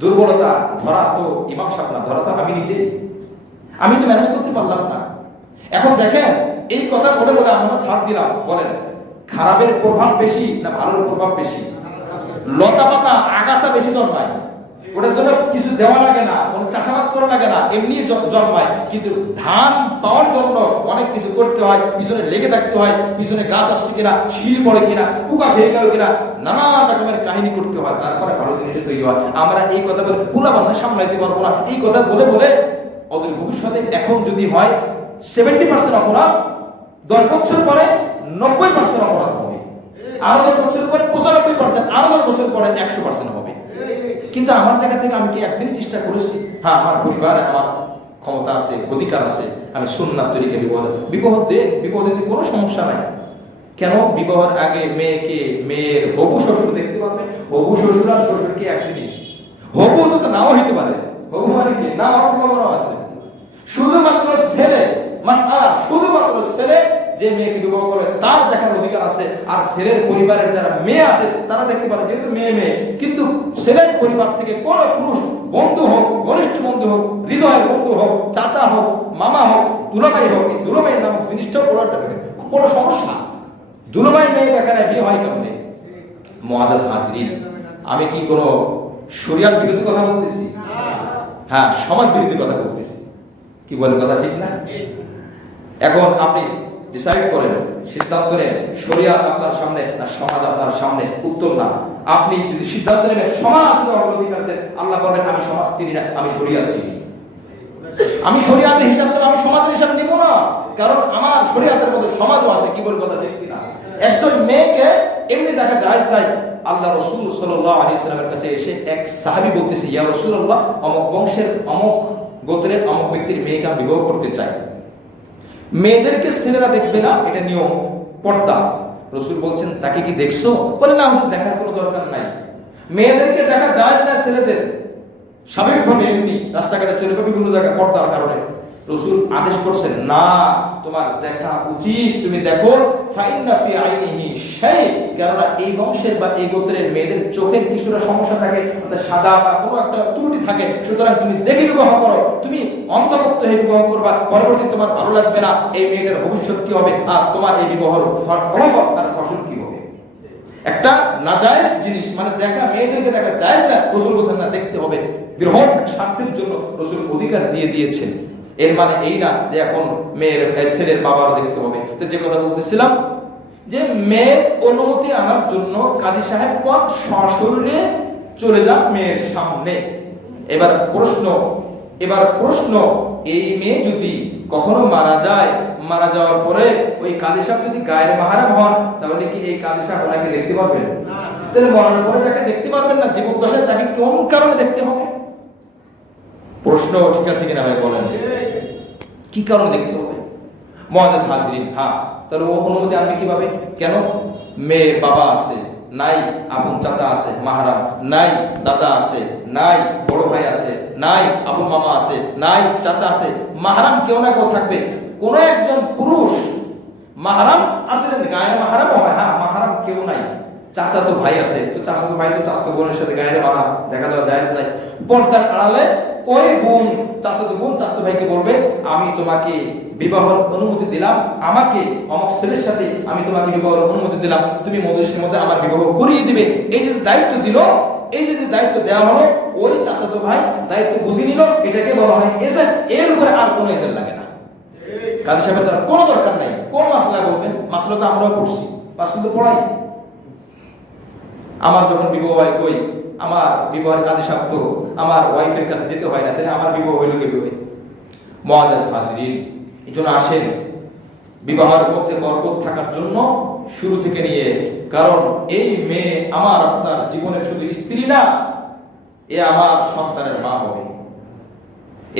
দুর্বলতা ধরা তো ইমাম সাহেব না, ধরা তো আমি নিজে। আমি তো ম্যানেজ করতে পারলাম না। এখন দেখেন, এই কথা বলে বলে আমরা ছাড় দিলাম। বলেন খারাপের প্রভাব বেশি না ভালোর প্রভাব বেশি? লতা পাতা আগাছা বেশি জন্মায়, ওটার জন্য কিছু দেওয়া লাগে না, কোনো চাষাবাদ করা লাগে না, এমনি জন্মায়। কিন্তু ধান পাওয়ার জন্য অনেক কিছু করতে হয়, পিছনে লেগে থাকতে হয়, পিছনে গাছ আসছে কিনা, শিল পড়ে কিনা, পোকা খেয়ে গেল কিনা, নানা রকমের কাহিনী করতে হয়, তারপরে ভালো জিনিসটা তৈরি হয়। আমরা এই কথা বলে পোলা বান্ধা সামলাইতে পারবো না। এই কথা বলে বলে ওদের ভবিষ্যতে এখন যদি হয় 70% অপরাধ, 10 বছর পরে 90% অপরাধ হবে, আরো 10 বছর পরে 95%, আরো 10 বছর পরে 100% হবে। কিন্তু আমার জায়গা থেকে আমি কি একদিন চেষ্টা করেছি? হ্যাঁ, আমার পরিবারে আমার ক্ষমতা আছে, অধিকার আছে, আমি সুন্নাত তরিকে বিবাহ দিতে কোনো সমস্যা নাই। কেন? বিবাহের আগে মেয়েকে মেয়ের হবু শ্বশুর দেখতে পারবে। হবু শ্বশুর আর শ্বশুর কি এক জিনিস? হবু তো নাও হইতে পারে, হবু মানে কি না হওয়ার সম্ভাবনা আছে। শুধুমাত্র ছেলে, মাসআলা শুধুমাত্র ছেলে যে মেয়েকে বিবাহ করে তার দেখার অধিকার আছে। আর ছেলের পরিবারের যারা মেয়ে আছে তারা দেখতে পারে, যেহেতু মেয়ে। কিন্তু ছেলের পরিবার থেকে কোন পুরুষ, বন্ধু হোক, ঘনিষ্ঠ বন্ধু হোক, হৃদয়ের বন্ধু হোক, চাচা হোক, মামা হোক, দুলাভাই হোক, এই দুলাভাই নামক জিনিসটাও বড় একটা খুব বড় সমস্যা। দুলাভাই মেয়ে দেখা নেয়, বিয়ে হয় কেমনে? মুআজ্জাজ হাজিরিন, আমি কি কোনো শরিয়াত বিরোধী কথা বলতেছি? হ্যাঁ, সমাজ বিরোধী কথা বলতেছি। কি বলেন, কথা ঠিক না? এখন আপনি ডিসাইড করেন, সিদ্ধান্ত নেন, শরিয়াত আপনার সামনে না সমাজ আপনার সামনে। উত্তর না। আপনি যদি সিদ্ধান্ত নেবেন সমাজকে অগ্রাধিকার দেন, আল্লাহ বলেন আমি সমাজ চিনি না, আমি শরিয়াত চিনি। আমি শরিয়াতের হিসাব দেব, আমি সমাজের হিসাব নেব না, কারণ আমার শরিয়াতের মধ্যে সমাজও আছে। কি বলেন, কথা ঠিক না? একজন মেয়েকে এমনি দেখা জায়েজ নাই। আল্লাহ রাসূল সাল্লাল্লাহু আলাইহি ওয়াসাল্লামের কাছে এসে এক সাহাবী বলতেছে, ইয়া রাসূলুল্লাহ, অমুক বংশের অমুক গোত্রের অমুক ব্যক্তির মেয়েকে আমি বিবাহ করতে চাই। মেয়েদেরকে ছেলেরা দেখবে না, এটা নিয়ম, পর্দা। রাসূল বলছেন, তাকে কি দেখছো? বলে না হুজুর, দেখার কোনো দরকার নাই। মেয়েদেরকে দেখা জায়েজ না ছেলেদের, স্বাভাবিকভাবে এমনি রাস্তাঘাটে চলে যাবে বিভিন্ন জায়গায় পর্দার কারণে। রাসূল আদেশ করছেন, না, তোমার দেখা উচিত, তুমি দেখো। ফাইন্না ফি আইনিহি শাই, কারণ এই বংশের বা এই গোত্রের মেয়েদের চোখের কিছুটা সমস্যা থাকে, অর্থাৎ সাদা বা কোনো একটা ত্রুটি থাকে, সুতরাং তুমি দেখে বিবাহ করো। তুমি অন্ধভক্ত হয়ে বিবাহ করবা, পরবর্তী তোমার ভালো লাগবে না, এই মেয়েটার ভবিষ্যৎ কি হবে, আর তোমার এই বিবাহের ফলাফল আর ফসল কি হবে। একটা নাজায়েজ জিনিস, মানে দেখা, মেয়েদেরকে দেখা জায়েজ না, রাসূল বলেছেন না, দেখতে হবে। বৃহৎ স্বার্থের জন্য রাসূল অধিকার দিয়ে দিয়েছেন। এর মানে এই না যে এখন মেয়ের ছেলের বাবার দেখতে হবে। তো যে কথা বলতেছিলাম, যে মেয়ের অনুমতি আনার জন্য কাজী সাহেব কোন সশরীরে চলে যান মেয়ের সামনে। এবার প্রশ্ন, এই মেয়ে যদি কখনো মারা যায়, মারা যাওয়ার পরে ওই কাজী সাহেব যদি গায়ের মাহরাম হন, তাহলে কি এই কাজী সাহেব ওনাকে দেখতে পারবেন? তাহলে মরার পরে তাকে দেখতে পারবেন না, জীবদ্দশায় তাকে কোন কারণে দেখতে হবে? প্রশ্ন ঠিক আছে কিনা ভাই বলেন, কি কারণে দেখতে হবে? মুআজ্জাজ হাজিরিন, হ্যাঁ, তাহলে ও অনুমতি আনবে কিভাবে? কেন? মেয়ের বাবা আছে নাই, আপন চাচা আছে মাহরাম নাই, দাদা আছে নাই, বড় ভাই আছে নাই, আপন মামা আছে নাই, চাচা আছে, মাহরাম কেউ না কেউ থাকবে। কোন একজন পুরুষ মাহরাম, আর যদি গায়ের মাহরাম হয়, হ্যাঁ, মাহরাম কেউ নাই, চাচাতো ভাই আছে, তো চাচাতো ভাই তো চাচাতো বোনের সাথে গায়ের মাহরাম, দেখা দেওয়া জায়েজ নাই। পর্দার আড়ালে ওই বোন, চাচাতো বোন চাচাতো ভাইকে বলবে, আমি তোমাকে বিবাহের অনুমতি দিলাম, আমাকে অমুক ছেলের সাথে আমি তোমাকে বিবাহের অনুমতি দিলাম, তুমি মজলিসের মধ্যে আমার বিবাহ করিয়ে দিবে। এই যে দায়িত্ব দিল, এই যে দায়িত্ব দেওয়া হলো, ওই চাচাতো ভাই দায়িত্ব বুঝে নিল, এটাকে বলা হয় এজেন্ট। এর উপরে আর কোনো এজেন্ট লাগে না, কাজী সাহেবের কোনো দরকার নাই। কোন মাসলা বলবেন? মাসলা তো আমরাও পড়ছি, মাসলা তো পড়াই। আমার যখন বিবাহ হয়, কই আমার বিবাহের কাজী সাহেব তো আমার ওয়াইফের কাছে যেতে হয় না, তাহলে আমার বিবাহ হইল কিভাবে? মুআজ্জাজ হাজিরিন, এই জন্য আসেন বিবাহের মধ্যে বরকত থাকার জন্য শুরু থেকে নিয়ে, কারণ এই মেয়ে আমার আপনার জীবনের শুধু স্ত্রী না, এ আমার সন্তানের মা হবে,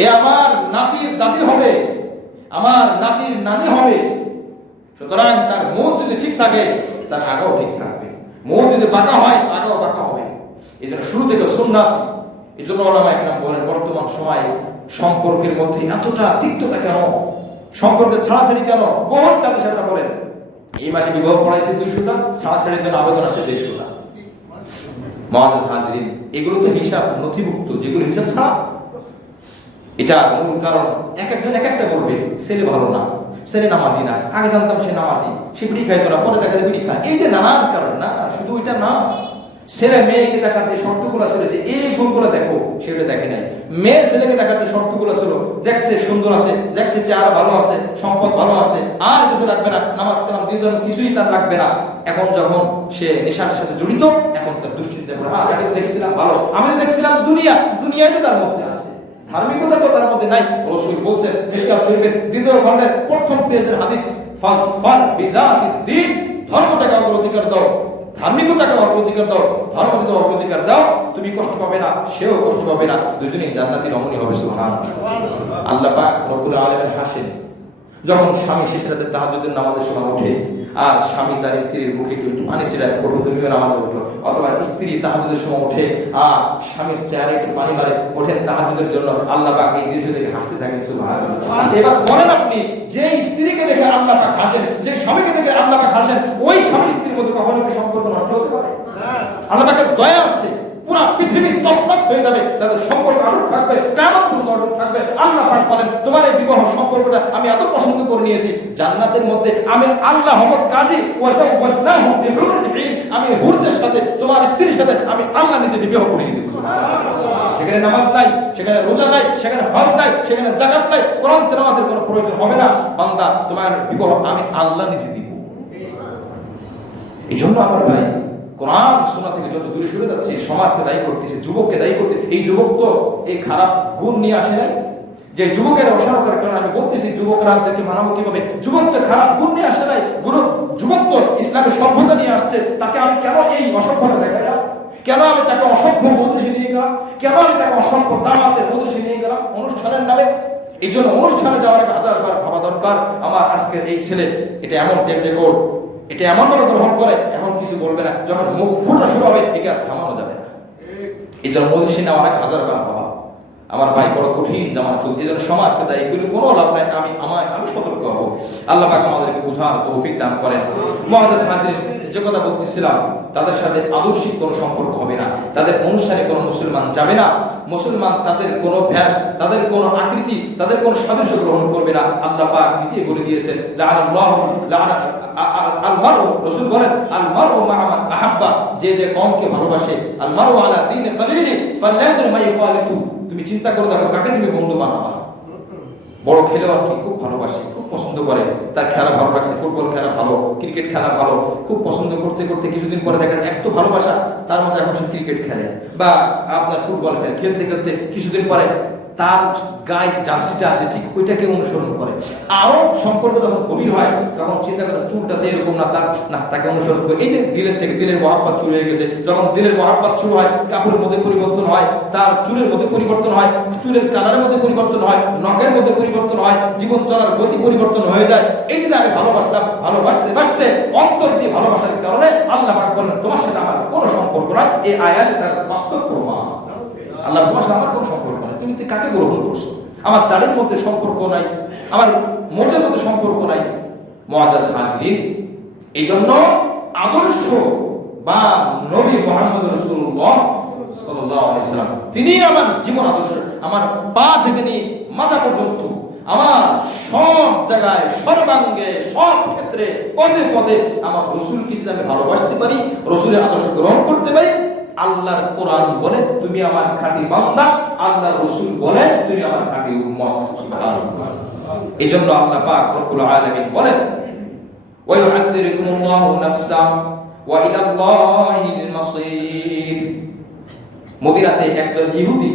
এ আমার নাতির দাদি হবে, আমার নাতির নানি হবে। সুতরাং তার মন যদি ঠিক থাকে, তার আগাও ঠিক থাকবে। মন যদি বাঁকা হয়, আগাও বাঁকা হবে। এই জন্য শুরু থেকে সুন্নাত। এই জন্য ওলামা ইকরাম বলেন, বর্তমান সময়ে সম্পর্কের মধ্যে এতটা তিক্ততা কেন, সম্পর্কে ছাড়াছাড়ি কেন? বহুত কাজে সেটা বলেন, এই মাসে বিবাহ পড়াইছে 200টা, ছাড়াছাড়ির জন্য আবেদন আসছে 150টা। মুআজ্জাজ হাজিরিন, এগুলো তো হিসাব নথিভুক্ত, যেগুলো হিসাব ছাড়া। এটা মূল কারণ। এক একজন এক একটা বলবে, ছেলে ভালো না, ছেলে নামাজি না, আগে জানতাম সে নামাজি, সে বিড়ি খাইতো না, পরে দেখা যায় বিড়ি খায়। এই যে নানান কারণ, না শুধু ওইটা না, ছেলে মেয়েকে দেখার যে শর্তগুলো ছিল, যে এই গুণগুলো দেখো, সেটা দেখে নাই। মেয়ে ছেলেকে দেখার যে শর্তগুলো ছিল, দেখছে সুন্দর আছে, দেখছে চেহারা ভালো আছে, সম্পদ ভালো আছে, আর কিছু লাগবে না, নামাজ কালাম দিন কিছুই তার লাগবে না। এখন যখন সে নেশার সাথে জড়িত, এখন তার দুশ্চিন্তা করে, হ্যাঁ তাকে দেখছিলাম ভালো, আমি দেখছিলাম দুনিয়ায় তো তার মধ্যে আছে, ধার্মিকতা তো তার মধ্যে নাই। রাসূল বলছেন মিশকাত শরীফের 2 খণ্ডের 1ম পেজের হাদিস, ফাল বিদাতিদ দ্বীন, ধর্মটাকে অগ্রাধিকার দাও, ধার্মিকতাকে অগ্রাধিকার দাও। ধর্ম যদি অগ্রাধিকার দাও, তুমি কষ্ট পাবে না, সেও কষ্ট পাবে না, দুজনেই জান্নাতি রমণী হবে। সুবহানাল্লাহ। আল্লাহ পাক রব্বুল আলামিন হাসেন যখন স্বামী শেষ রাতে তাহাজ্জুদের নামাজের সময় ওঠে, আর স্বামী তার স্ত্রীর মুখে একটু পানি ছিটায়, ওঠো তুমিও নামাজে ওঠো। অথবা স্ত্রী তাহাজ্জুদের সময় ওঠে, আর স্বামীর চেহারায় একটু পানি মারে, ওঠেন তাহাজ্জুদের জন্য। আল্লাহ পাক এই দৃশ্য দেখে হাসতে থাকেন। সুবহানাল্লাহ। আচ্ছা, এবার বলেন আপনি, যে স্ত্রীকে দেখে আল্লাহ পাক হাসেন, যে স্বামীকে দেখে আল্লাহ পাক হাসেন, ওই স্বামী স্ত্রীর মধ্যে কখনো কি সম্পর্ক নষ্ট হতে পারে? আল্লাহ পাকের দয়া আছে, পুরো পৃথিবী তছনছ হয়ে যাবে, তাদের সম্পর্ক আটক থাকবে, কিয়ামত পর্যন্ত সম্পর্ক থাকবে। আল্লাহ পাক বলেন তোমার এই বিবাহ সম্পর্কটা আমি এত পছন্দ করে নিয়েছি, জান্নাতের মধ্যে আমি আল্লাহ হবত কাজী ওয়াসাওয়াজনাহু বিহুরুল ঈন, আমি হুরদের সাথে তোমার স্ত্রীর সাথে আমি আল্লাহ নিজে বিবাহ করিয়ে দিয়েছি। সুবহানাল্লাহ। সেখানে নামাজ নাই, সেখানে রোজা নাই, সেখানে হজ নাই, সেখানে যাকাত নাই, কোরআন তেলাওয়াতের কোনো প্রয়োজন হবে না। বান্দা তোমার বিবাহ আমি আল্লাহ নিজে দিব। এই জন্য আমার ভাই কোরআন সুন্নাহ থেকে যত দূরে সরে যাচ্ছে, সমাজকে দায়ী করতেছে, যুবককে দায়ী করতে। এই যুবক তো এই খারাপ গুণ নিয়ে আসে নাই, যে যুবকের অসারতার কারণে আমি বলতেছি যুবকরাদেরকে মানাবো কিভাবে। যুবক তো খারাপ গুণ নিয়ে আসে নাই, যুবক তো ইসলামের সভ্যতা নিয়ে আসছে। তাকে আমি কেন এই অসভ্যতা দেখাই না? কেন আমি তাকে অসভ্য মজলিসে নিয়ে গেলাম? কেন আমি তাকে অসভ্য দাওয়াতের মজলিসে নিয়ে গেলাম অনুষ্ঠানের নামে? এই জন্য অনুষ্ঠানে যাওয়ার আগে 1000 বার ভাবা দরকার। আমার আজকের এই ছেলে এটা এমন টেপ রেকর্ড, এটা এমন ভাবে গ্রহণ করে, এখন কিছু বলবে না, যখন মুখ ফুটা শুরু হবে এটা থামানো যাবে না। এই জন্য মজলিসে নেওয়ার আগে 1000 বার ভাবা। আমার ভাই বড় কঠিন জামানা চলছে, এই জন্য সমাজকে দায়ী করে কোনো লাভ নাই। আমি সতর্ক হব। আল্লাহ পাক আমাদেরকে বুঝার তৌফিক দান করেন। মুআজ্জাজ হাজিরিন, যে কথা বলতেছিলাম, তাদের সাথে আদর্শিক কোনো সম্পর্ক হবে না, তাদের অনুষ্ঠানে কোনো মুসলমান যাবে না, মুসলমান তাদের কোনো ভ্যাস, তাদের কোনো আকৃতি, তাদের কোনো সাদৃশ্য গ্রহণ করবে না। আল্লাহ পাক নিজেই বলে দিয়েছেন রাসূল বলেন আল মারউ মা মান আহাব্বা, যে যে কওমকে ভালোবাসে, আল মারউ আলা দীনি খলিলি ফালয়ানজুর মা ইয়াকালিতু, তুমি চিন্তা করে দেখো কাকে তুমি বন্ধু বানাবা। বড় খেলোয়াড়কে খুব ভালোবাসে, খুব পছন্দ করে, তার খেলা ভালো লাগছে, ফুটবল খেলা ভালো, ক্রিকেট খেলা ভালো, খুব পছন্দ করতে করতে কিছুদিন পরে দেখা যায় এত ভালোবাসা তার মধ্যে এখন সে ক্রিকেট খেলে বা আপনার ফুটবল খেলে, খেলতে খেলতে কিছুদিন পরে তার গায়ে যে জার্সিটা আছে ঠিক ওইটাকে অনুসরণ করে। আরো সম্পর্ক যখন গভীর হয় তখন চিন্তা করে চুলটা তো এরকম না, তাকে অনুসরণ করে। এই যে দিলের থেকে দিলের মহাব্বত শুরু হয়ে গেছে, যখন দিলের মহাব্বত শুরু হয় কাপড়ের মধ্যে পরিবর্তন হয়, তার চুলের মধ্যে পরিবর্তন হয়, চুলের কালারের মধ্যে পরিবর্তন হয়, নখের মধ্যে পরিবর্তন হয়, জীবন চলার গতি পরিবর্তন হয়ে যায়। এই যে আমি ভালোবাসলাম, ভালোবাসতে বাসতে অন্তর দিয়ে ভালোবাসার কারণে আল্লাহ পাক বলেন তোমার সাথে আমার কোনো সম্পর্ক নাই। এই আয়াত তার বাস্তব প্রমাণ। আল্লাহ তোমার সাথে আমার কোনো সম্পর্ক নাই, তুমি কাকে গ্রহণ করছো? আমার দাড়ির মধ্যে সম্পর্ক নাই, আমার মোজের মধ্যে সম্পর্ক নাই। মুআজ্জাজ হাজিরিন, এই জন্য আদর্শ বা নবী মুহাম্মদ রাসূলুল্লাহ সাল্লাল্লাহু আলাইহি ওয়াসাল্লাম তিনি আমার জীবন আদর্শ। আমার পা থেকে নিয়ে মাথা পর্যন্ত আমার সব জায়গায় সর্বাঙ্গে সব ক্ষেত্রে পদে পদে আমার রাসূলকে যদি আমি ভালোবাসতে পারি, রাসূলের আদর্শ গ্রহণ করতে পারি, আল্লাহর কোরআন বলে তুমি আমার খাঁটি বান্দা, আল্লাহর রাসূল বলে তুমি আমার খাঁটি উম্মত। সুবহানাল্লাহ। এজন্য আল্লাহ পাক রব্বুল আলামিন বলেন ওয়া ইউআযযিরুকুমুল্লাহু নাফসা ওয়া ইলাল্লাহিল মাসীর। মদিনাতে একদল ইহুদি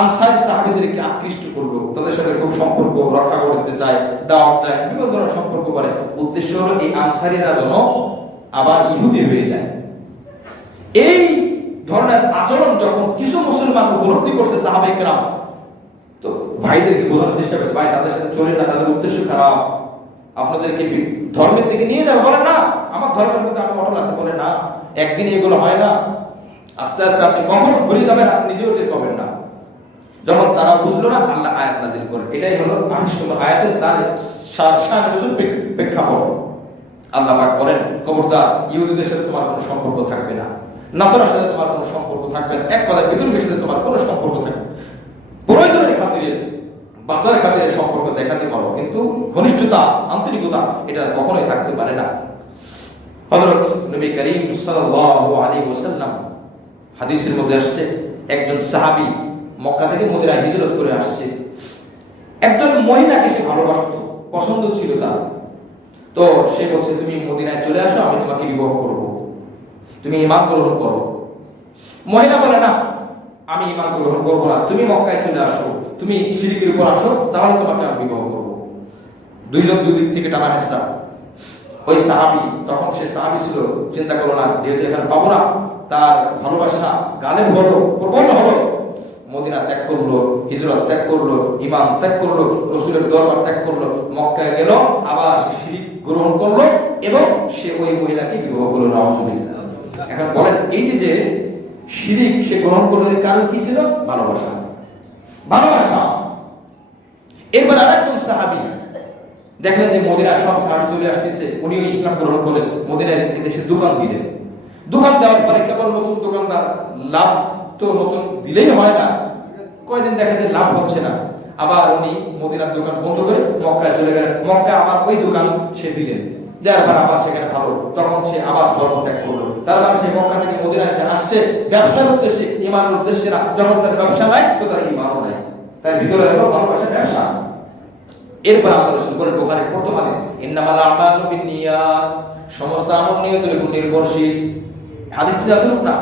আনসারী সাহাবীদেরকে আকৃষ্ট করলো, তাদের সাথে খুব সম্পর্ক রক্ষা করতে চায়, দাওয়াত দেয়, বিভিন্ন ধরনের সম্পর্ক করে। উদ্দেশ্য হলো এই আনসারীরা যেন আবার ইহুদি হয়ে যায়। এই ধরনের আচরণ যখন কিছু মুসলমান উপলব্ধি করছে সাহাবায়ে কেরাম, তো ভাইদেরকে বোঝানোর চেষ্টা করছে, ভাই তাদের সাথে চলে না, তাদের উদ্দেশ্য খারাপ, আপনাদেরকে ধর্মের দিকে নিয়ে যাবে। বলে না, আমার ধর্মের মধ্যে আমি অটল আছে। বলে না, একদিন এগুলো হয় না, আস্তে আস্তে আপনি কখন ঘুরে যাবেন আপনি নিজেও টের পাবেন না। যখন তারা বুঝলো না, আল্লাহ আয়াত নাযিল করেন। এটাই হলো 28 নম্বর আয়াতের তার শান নুজুল প্রেক্ষাপট। আল্লাহ পাক বলেন খবরদার ইহুদিদের সাথে তোমার কোনো সম্পর্ক থাকবে না, নাসারার সাথে তোমার কোনো সম্পর্ক থাকবে না, এক কথায় বিধর্মীর সাথে তোমার কোনো সম্পর্ক থাকবে না। প্রয়োজনের খাতিরে বাঁচার খাতিরে সম্পর্ক দেখাতে পারো, কিন্তু ঘনিষ্ঠতা আন্তরিকতা এটা কখনোই থাকতে পারে না। হযরত নবী করিম সাল্লাল্লাহু আলাইহি ওয়াসাল্লাম হাদিসের মধ্যে আসছে, একজন সাহাবী মক্কা থেকে মদিনায় হিজরত করে আসছে। একজন মহিলাকে সে ভালোবাসতো, পছন্দ ছিল তার। তো সে বলছে তুমি মদিনায় চলে আসো, আমি তোমাকে বিবাহ করব, তুমি ঈমান গ্রহণ করো। মহিলা বলে না, আমি ঈমান গ্রহণ করব না, তুমি মক্কায় চলে আসো, তুমি শিরকের উপর আসো, তাহলে তোমাকে আমি বিবাহ করব। দুইজন দুই দিক থেকে টানা হেসরা। ওই সাহাবী, তখন সে সাহাবী ছিল, চিন্তা করলো না যেহেতু এখানে পাবো না, তার ভালোবাসা গালেব হলো, প্রবল হলো, মদিনা ত্যাগ করলো, হিজরত ত্যাগ করলো, ঈমান ত্যাগ করলো, রাসূলের দরবার ত্যাগ করলো, মক্কায় গেল, আবার সে শিরক গ্রহণ করলো এবং সে ওই মহিলাকে বিবাহ করলো। নাউযুবিল্লাহ। এখন বলেন এই যে শিরক সে গ্রহণ করলো, এর কারণ কি ছিল? ভালোবাসা। ভালোবাসা। এরপর আরেকজন সাহাবী দেখলেন যে মদিনার সব সাহাবী চলে আসতেছে, উনিও ইসলাম গ্রহণ করলেন, মদিনার এদেশে দোকান দিলেন। দোকান দেওয়ার পরে কেবল নতুন দোকানদার, লাভ তো নতুন দিলেই হয় না, কয়দিন দেখা যায় লাভ হচ্ছে না। আবার উনি মদিনার দোকান বন্ধ করে মক্কায় চলে গেলেন। মক্কায় আবার ওই দোকান সে দিলেন, দেওয়ার পর আবার সেখানে ভালো, তখন সে আবার ধর্ম ত্যাগ করলো। তার মানে সে মক্কা থেকে মদিনায় আসছে ব্যবসার উদ্দেশ্যে, ইমানের উদ্দেশ্যে না। যখন তার ব্যবসা নাই তো তার ইমানও নাই, তার ভিতরে হলো ভালোবাসা, ব্যবসা। এরপর আমরা শুরু করে বুখারীর প্রথম হাদিস, ইন্নামাল আমালু বিন্নিয়াত, সমস্ত আমল নিয়তের উপর নির্ভরশীল। হাদিসটি জানুন না,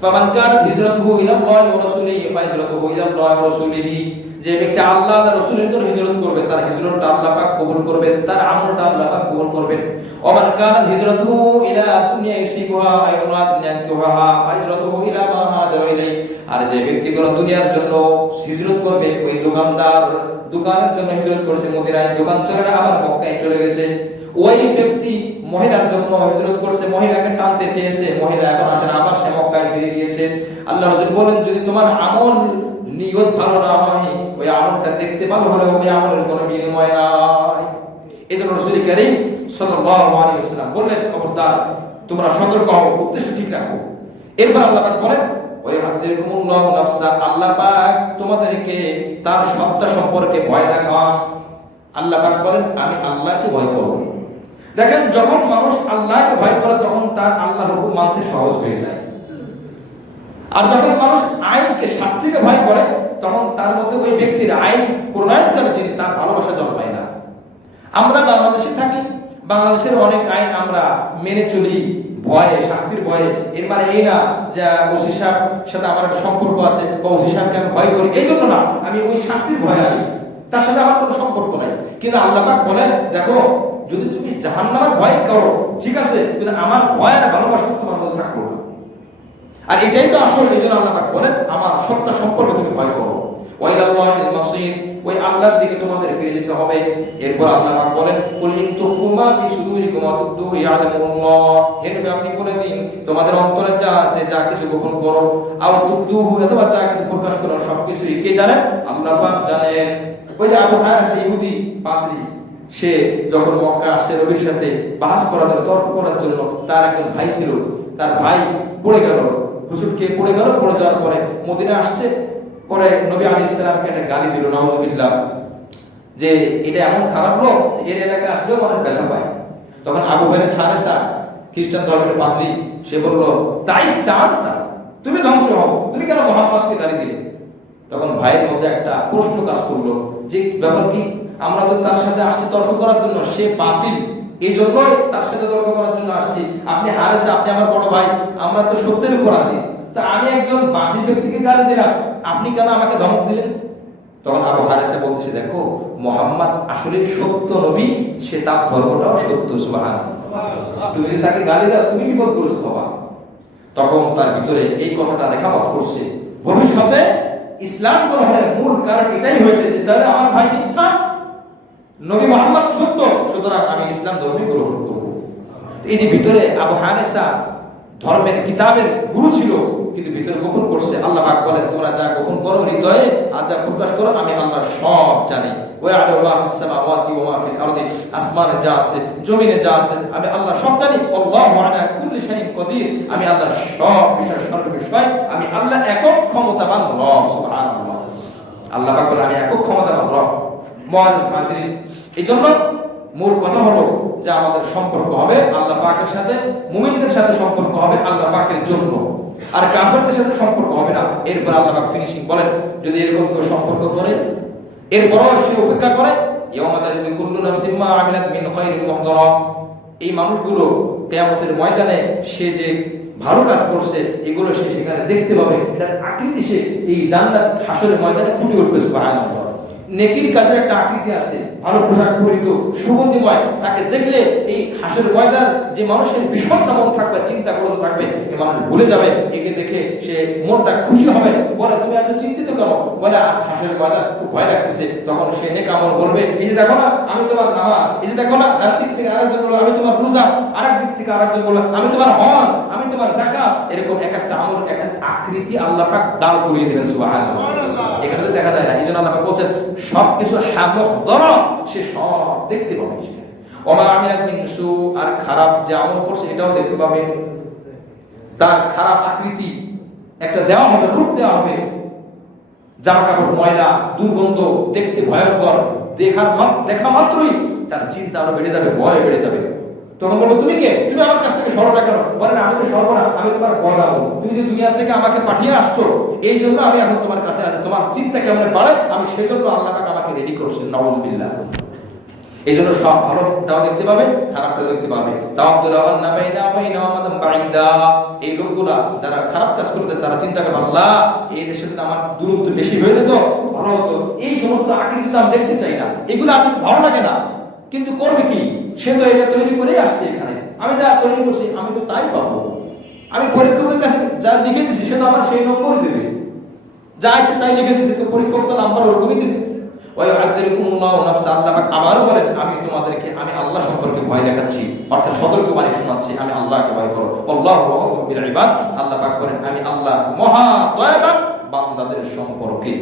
ফামান কানাত হিজরাতুহু ইলাল্লাহি ওয়া রাসূলিহি ফাহিজরাতুহু ইলাল্লাহি ওয়া রাসূলিহি, যে ব্যক্তি আল্লাহ আর রাসূলের জন্য হিজরত করবে তার হিজরতটা আল্লাহ পাক কবুল করবেন, তার আমলটা আল্লাহ পাক কবুল করবেন। ওমান কানাত হিজরাতুহু ইলা দুনিয়া ইউসিবুহা আও ইমরাআতিন ইয়ানকিহুহা ফাহিজরাতুহু ইলা মা হাজারা ইলাইহি, আর যে ব্যক্তি কোন দুনিয়ার জন্য হিজরত করবে, ওই দোকানদার দোকানের জন্য হিজরত করেছে মদিনায়, দোকান চলে না আবার মক্কায় চলে গেছে। ওই ব্যক্তি মহিলার জন্য হিজরত করছে, মহিলাকে টানতে চেয়েছে, মহিলা এখন আসে না, আবার সে মক্কায় ফিরে গিয়েছে। আল্লাহ রাসূল বলেন, যদি তোমার আমল নিয়ত ভালো না হয়, ওই আমলটা দেখতে ভালো হলে ওই আমলের কোনো বিনিময় নাই। এজন্য রাসূল কারীম সাল্লাল্লাহু আলাইহি ওয়াসাল্লাম বললেন, খবরদার তোমরা সতর্ক হও, উদ্দেশ্য ঠিক রাখো। এরপর আল্লাহ পাক বলেন, ওই হাদিকুমুল্লাহু নাফসা, আল্লাহ পাক তোমাদেরকে তার সত্তা সম্পর্কে ভয় দেখান। আল্লাহ পাক বলেন, আমি আল্লাহকে ভয় করব। দেখেন, যখন মানুষ আল্লাহকে ভয় করে তখন তার আল্লাহর হুকুম মানতে সহজ হয়ে যায়। আর যখন মানুষ আইনকে, শাস্তিকে ভয় করে তখন তার মধ্যে ওই ব্যক্তির আইন প্রণয়নকারী যিনি, তার ভালোবাসা জন্মায় না। আমরা বাংলাদেশে থাকি, বাংলাদেশের অনেক আইন আমরা মেনে চলি ভয়ে, শাস্তির ভয়ে। এর মানে এই না যে ওসি সাহেব সাথে আমার একটা সম্পর্ক আছে বা ওসি সাহেবকে আমি ভয় করি, এই জন্য না, আমি ওই শাস্তির ভয়ে আনি, তার সাথে আমার কোনো সম্পর্ক নাই। কিন্তু আল্লাহ পাক বলেন, দেখো যদি তুমি জাহান্নামের ভয় করো ঠিক আছে, কিন্তু আমার ভয় আর ভালোবাসা তোমার মধ্যে রাখবো না। আর এটাই তো আসল। এই জন্য আল্লাহ পাক বলেন, আমার সত্তা সম্পর্কে তুমি ভয় করো। ওয়াইলাল্লাহিল মাসির, ওই আল্লাহর দিকে তোমাদের ফিরে যেতে হবে। এরপর আল্লাহ পাক বলেন, কুল ইন তুখফু মা ফি সুদুরিকুম ওয়া তুবদুহু ইয়ালামুল্লাহ, হে নবী আপনি বলে দিন, তোমাদের অন্তরে যা আছে, যা কিছু গোপন করো, আও তুবদুহু, অথবা যা কিছু প্রকাশ করো, সবকিছুই কে জানেন? আল্লাহ পাক জানেন। ওই যে আবু হায়সা ইহুদি পাদ্রী, সে যখন মক্কা আসছে নবীর সাথে বাস করার জন্য, তর্ক করার জন্য, তার একজন ভাই ছিল, তার ভাই পড়ে গেল, হুজুরকে পড়ে গেল, পড়ে যাওয়ার পরে মদিনা আসছে, পরে নবী আলাইহিস সালামকে একটা গালি দিল, নাউজুবিল্লাহ, যে এটা এমন খারাপ লোক যে এর এলাকায় আসলেও মানুষ ব্যথা পায়। তখন আবু হারেসা, খ্রিস্টান ধর্মের পাদ্রী, সে বলল, তুমি ধ্বংস হও, তুমি কেন মুহাম্মদকে গালি দিলে? তখন ভাইয়ের মধ্যে একটা প্রশ্ন কাজ করলো, যে ব্যাপার কি, আমরা তো তার সাথে আসছি তর্ক করার জন্য, সে বাতিল, এই জন্যই তার সাথে তর্ক করার জন্য আসছি। আপনি হারেসা, আপনি আমার বড় ভাই, আমরা তো সত্যের উপর আছি, তা আমি একজন বাতিল ব্যক্তিকে গালি দিলাম, আপনি কেন আমাকে ধমক দিলেন? তখন আবু হারেসা বলছে, দেখো মুহাম্মদ আসলে সত্য নবী, সে তার ধর্মটাও সত্য, সুবহানাল্লাহ, তুমি যদি তাকে গালি দাও তুমি বিপদগ্রস্ত হবা। তখন তার ভিতরে এই কথাটা রেখাপাত করছে, ভবিষ্যতে ইসলাম গ্রহণের মূল কারণ এটাই হয়েছে যে তাহলে আমার ভাই মিথ্যা, নবী মুহাম্মদ সত্য, সুতরাং আমি ইসলাম ধর্মই গ্রহণ করব। এই যে ভিতরে আবু হারেসা ধর্মের কিতাবের গুরু ছিল, কিন্তু ভিতরে গোপন করছে। আল্লাহ পাক বলেন, তোমরা যা গোপন করো হৃদয়ে আর যা প্রকাশ করো আমি আল্লাহ সব জানি। ওয়া আলাল্লাহু সামাওয়াতি ওয়া মা ফিল আরদি, আসমানে যা আছে জমিনে যা আছে আমি আল্লাহ সব জানি। আল্লাহু আলা কুল্লি শাইইন কাদির, আমি আল্লাহ সব বিষয়, সর্ব বিষয় আমি আল্লাহ একক ক্ষমতাবান রব, সুবহানাল্লাহ। আল্লাহ পাক বলেন, আমি একক ক্ষমতাবান রব। মুআজ্জিজ হাজিরিন, এজন্য মূল কথা হলো যে আমাদের সম্পর্ক হবে আল্লাহ পাকের সাথে, মুমিনদের সাথে সম্পর্ক হবে আল্লাহ পাকের জন্য, আর কাফেরদের সাথে সম্পর্ক হবে না। এরপর আল্লাহ পাক ফিনিশিং বলেন, যদি এরকম কেউ সম্পর্ক করে এরপরও সে উপেক্ষা করে, ইয়াউমা তাজিদু কুল্লু নাফসিন মা আমিলাত মিন খায়রিন মুহদারা, এই মানুষগুলো কিয়ামতের ময়দানে সে যে ভালো কাজ করছে এগুলো সে সেখানে দেখতে পাবে, এটার আকৃতি সে এই জান্নাত হাসরের ময়দানে ফুটে উঠবে, সুবহানাল্লাহ। নেকির কাজের একটা আকৃতি আছে, ভালো পোশাক পরিত, সুগন্ধিময়, তাকে দেখলে এই হাসরের ময়দান যে মানুষের বিষণ্ণ মন থাকবে, চিন্তা করতে থাকবে, এই মানুষ ভুলে যাবে, একে দেখে সে মনটা খুশি হবে, বলে তুমি এত চিন্তিত কেন? বলে আজ হাসরের ময়দান খুব ভয় লাগতেছে। তখন সে নেক আমল বলবে, এই যে দেখো না আমি তোমার নামাজ, এই যে দেখো না ডান দিক থেকে আরেকজন বললো আমি তোমার রোজা, আরেক দিক থেকে আরেকজন বললো আমি তোমার হজ, আমি তোমার যাকাত, এরকম এক একটা আমল একটা আকৃতি আল্লাহ পাক দান করিয়ে দিবেন, সুবহানাল্লাহ। এখানে তো দেখা যায় না, এই জন্য আল্লাহ পাক বলছেন সবকিছু হামদরা, সে সব দেখতে পাবে সেখানে। ওমা আমিলাত মিন সু, আর খারাপ যে আমল করছে এটাও দেখতে পাবে, তার খারাপ আকৃতি একটা দেওয়া হবে, রূপ দেওয়া হবে, জামা কাপড় ময়লা, দুর্গন্ধ, দেখতে ভয়ঙ্কর, দেখা মাত্রই তার চিন্তা আরো বেড়ে যাবে, ভয় বেড়ে যাবে। তখন বলবো তুমি কে, তুমি আমার কাছ থেকে সরো না কেন? বলে না, আমি তো সরবো না, আমি তোমার বড় হবো। তুমি যে দুনিয়া থেকে আমাকে পাঠিয়ে আসছো, এই জন্য আমি এখন তোমার কাছে আছে। তোমার চিন্তা কেমন বাড়ে, আমি সেই জন্য আল্লাহ পাক আমাকে রেডি করছেন। নাউজুবিল্লাহ। এই জন্য সব ভালোটাও দেখতে পাবে, খারাপটাও দেখতে পাবে। এই লোকগুলা যারা খারাপ কাজ করতে, তারা চিন্তা করে আল্লাহ এই দেশের সাথে আমার দূরত্ব বেশি হয়ে যেত, ভালো হতো। এই সমস্ত আকৃতি আমি দেখতে চাই না, এগুলো আমার ভালো লাগে না। কিন্তু করবে কি, সে তো এটা তৈরি করেই আসছে এখানে, আমি যা তৈরি করছি আমি তো তাই পাবো। আমি পরীক্ষকের কাছে যা লিখে দিছি সে তো আমার সেই নম্বর দেবে, যা ইচ্ছে তাই লিখে দিছি, তো পরীক্ষক তো নাম্বার ওরকমই দেবে। আবারও বলেন, আমি তোমাদেরকে আমি আল্লাহ সম্পর্কে ভয় দেখাচ্ছি, অর্থাৎ সতর্ক বাণী শোনাচ্ছি, আমি আল্লাহকে ভয় করো। আল্লাহু রাউফুম বিল ইবাদ। আল্লাহ পাক বলেন, আমি আল্লাহ মহা দয়াবান বান্দাদের সম্পর্কে।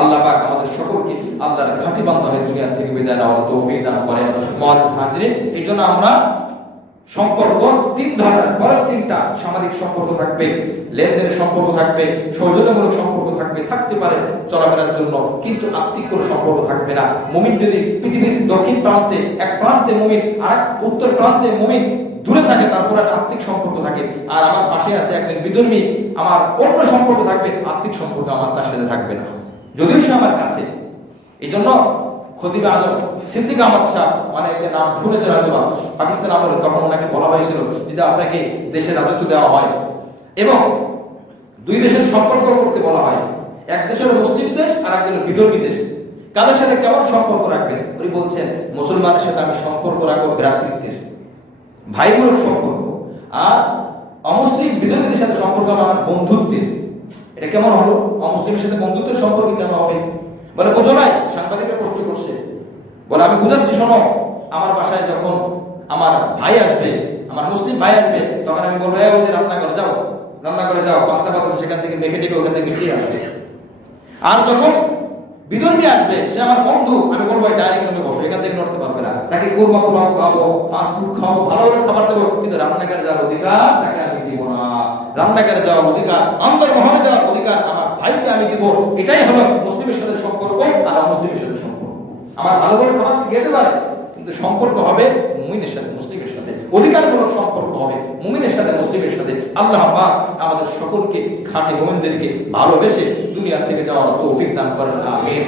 আল্লাহ পাক আমাদের সকলকে আল্লাহর খাঁটি বান্দা হয়ে দুনিয়া থেকে বিদায় নেওয়ার তৌফিক দান করেন। মুআজ্জিজ হাজিরিন, এই জন্য আমরা সম্পর্ক তিন ধরনের, পরের তিনটা সামাজিক সম্পর্ক থাকবে, লেনদেনের সম্পর্ক থাকবে, সৌজন্যমূলক সম্পর্ক থাকবে, থাকতে পারে চলাফেরার জন্য, কিন্তু আত্মিক কোনো সম্পর্ক থাকবে না। মুমিন যদি পৃথিবীর দক্ষিণ প্রান্তে এক প্রান্তে মুমিন আর উত্তর প্রান্তে মুমিন দূরে থাকে, তারপর একটা আত্মিক সম্পর্ক থাকে। আর আমার পাশে আছে একজন বিধর্মী, আমার অন্য সম্পর্ক থাকবে, আত্মিক সম্পর্ক আমার তার সাথে থাকবে না, যদিও সে আমার কাছে। এই জন্য খতিব আজম সিদ্দিক আহমদ শাহ, অনেকে নাম শুনেছেন হয়তো, পাকিস্তান আমলে তখন ওনাকে বলা হয়েছিল যদি আপনাকে দেশের রাজত্ব দেওয়া হয় এবং দুই দেশের সম্পর্ক করতে বলা হয়, এক দেশের মুসলিম দেশ আর এক দেশের বিধর্মী দেশ, কাদের সাথে কেমন সম্পর্ক রাখবেন? উনি বলছেন, মুসলমানের সাথে আমি সম্পর্ক রাখবো ভ্রাতৃত্বের, ভাইমূলক সম্পর্ক, আর অমুসলিম বিধর্মীদের সাথে সম্পর্ক আমার বন্ধুত্বের। এটা কেমন হলো? অমুসলিমের সাথে বন্ধুত্বের সম্পর্ক কেন হবে? বলে বোঝো নাই, সাংবাদিকরা প্রশ্ন করছে, বলে আমি বুঝাচ্ছি শোনো। আমার বাসায় যখন আমার ভাই আসবে, আমার মুসলিম ভাই আসবে, তখন আমি বলবো ওই যে রান্নাঘরে যাও, রান্নাঘরে যাও, পান্তা পাতা সেখান থেকে মেখে টেকে ওখান থেকে দিয়ে আসবে। আর যখন বিধর্মী আসবে, সে আমার বন্ধু, আমি বলবো ডাইনিং রুমে বসো, এখান থেকে নড়তে পারবে না। তাকে কুরমা পোলাও খাওয়াবো, ফাস্ট ফুড খাওয়াবো, ভালো ভালো খাবার দেবো, কিন্তু রান্নাঘরে যাওয়ার অধিকার তাকে আমি দিব না। রান্নাঘরে যাওয়ার অধিকার, অন্তর্মহলে যাওয়ার অধিকার আমার ভাইকে আমি দিব। এটাই হলো মুসলিমের সাথে সম্পর্ক আর মুসলিমের সাথে সম্পর্ক। আমার ভালো ভালো খাবার খেতে পারে, কিন্তু সম্পর্ক হবে মুমিনের সাথে, মুসলিমের সাথে, অধিকারমূলক সম্পর্ক হবে মুমিনের সাথে, মুসলিমের সাথে। আল্লাহ পাক আমাদের সকলকে খাঁটি মুমিনদেরকে ভালোবেসে দুনিয়া থেকে যাওয়ার তৌফিক দান করেন। আমিন।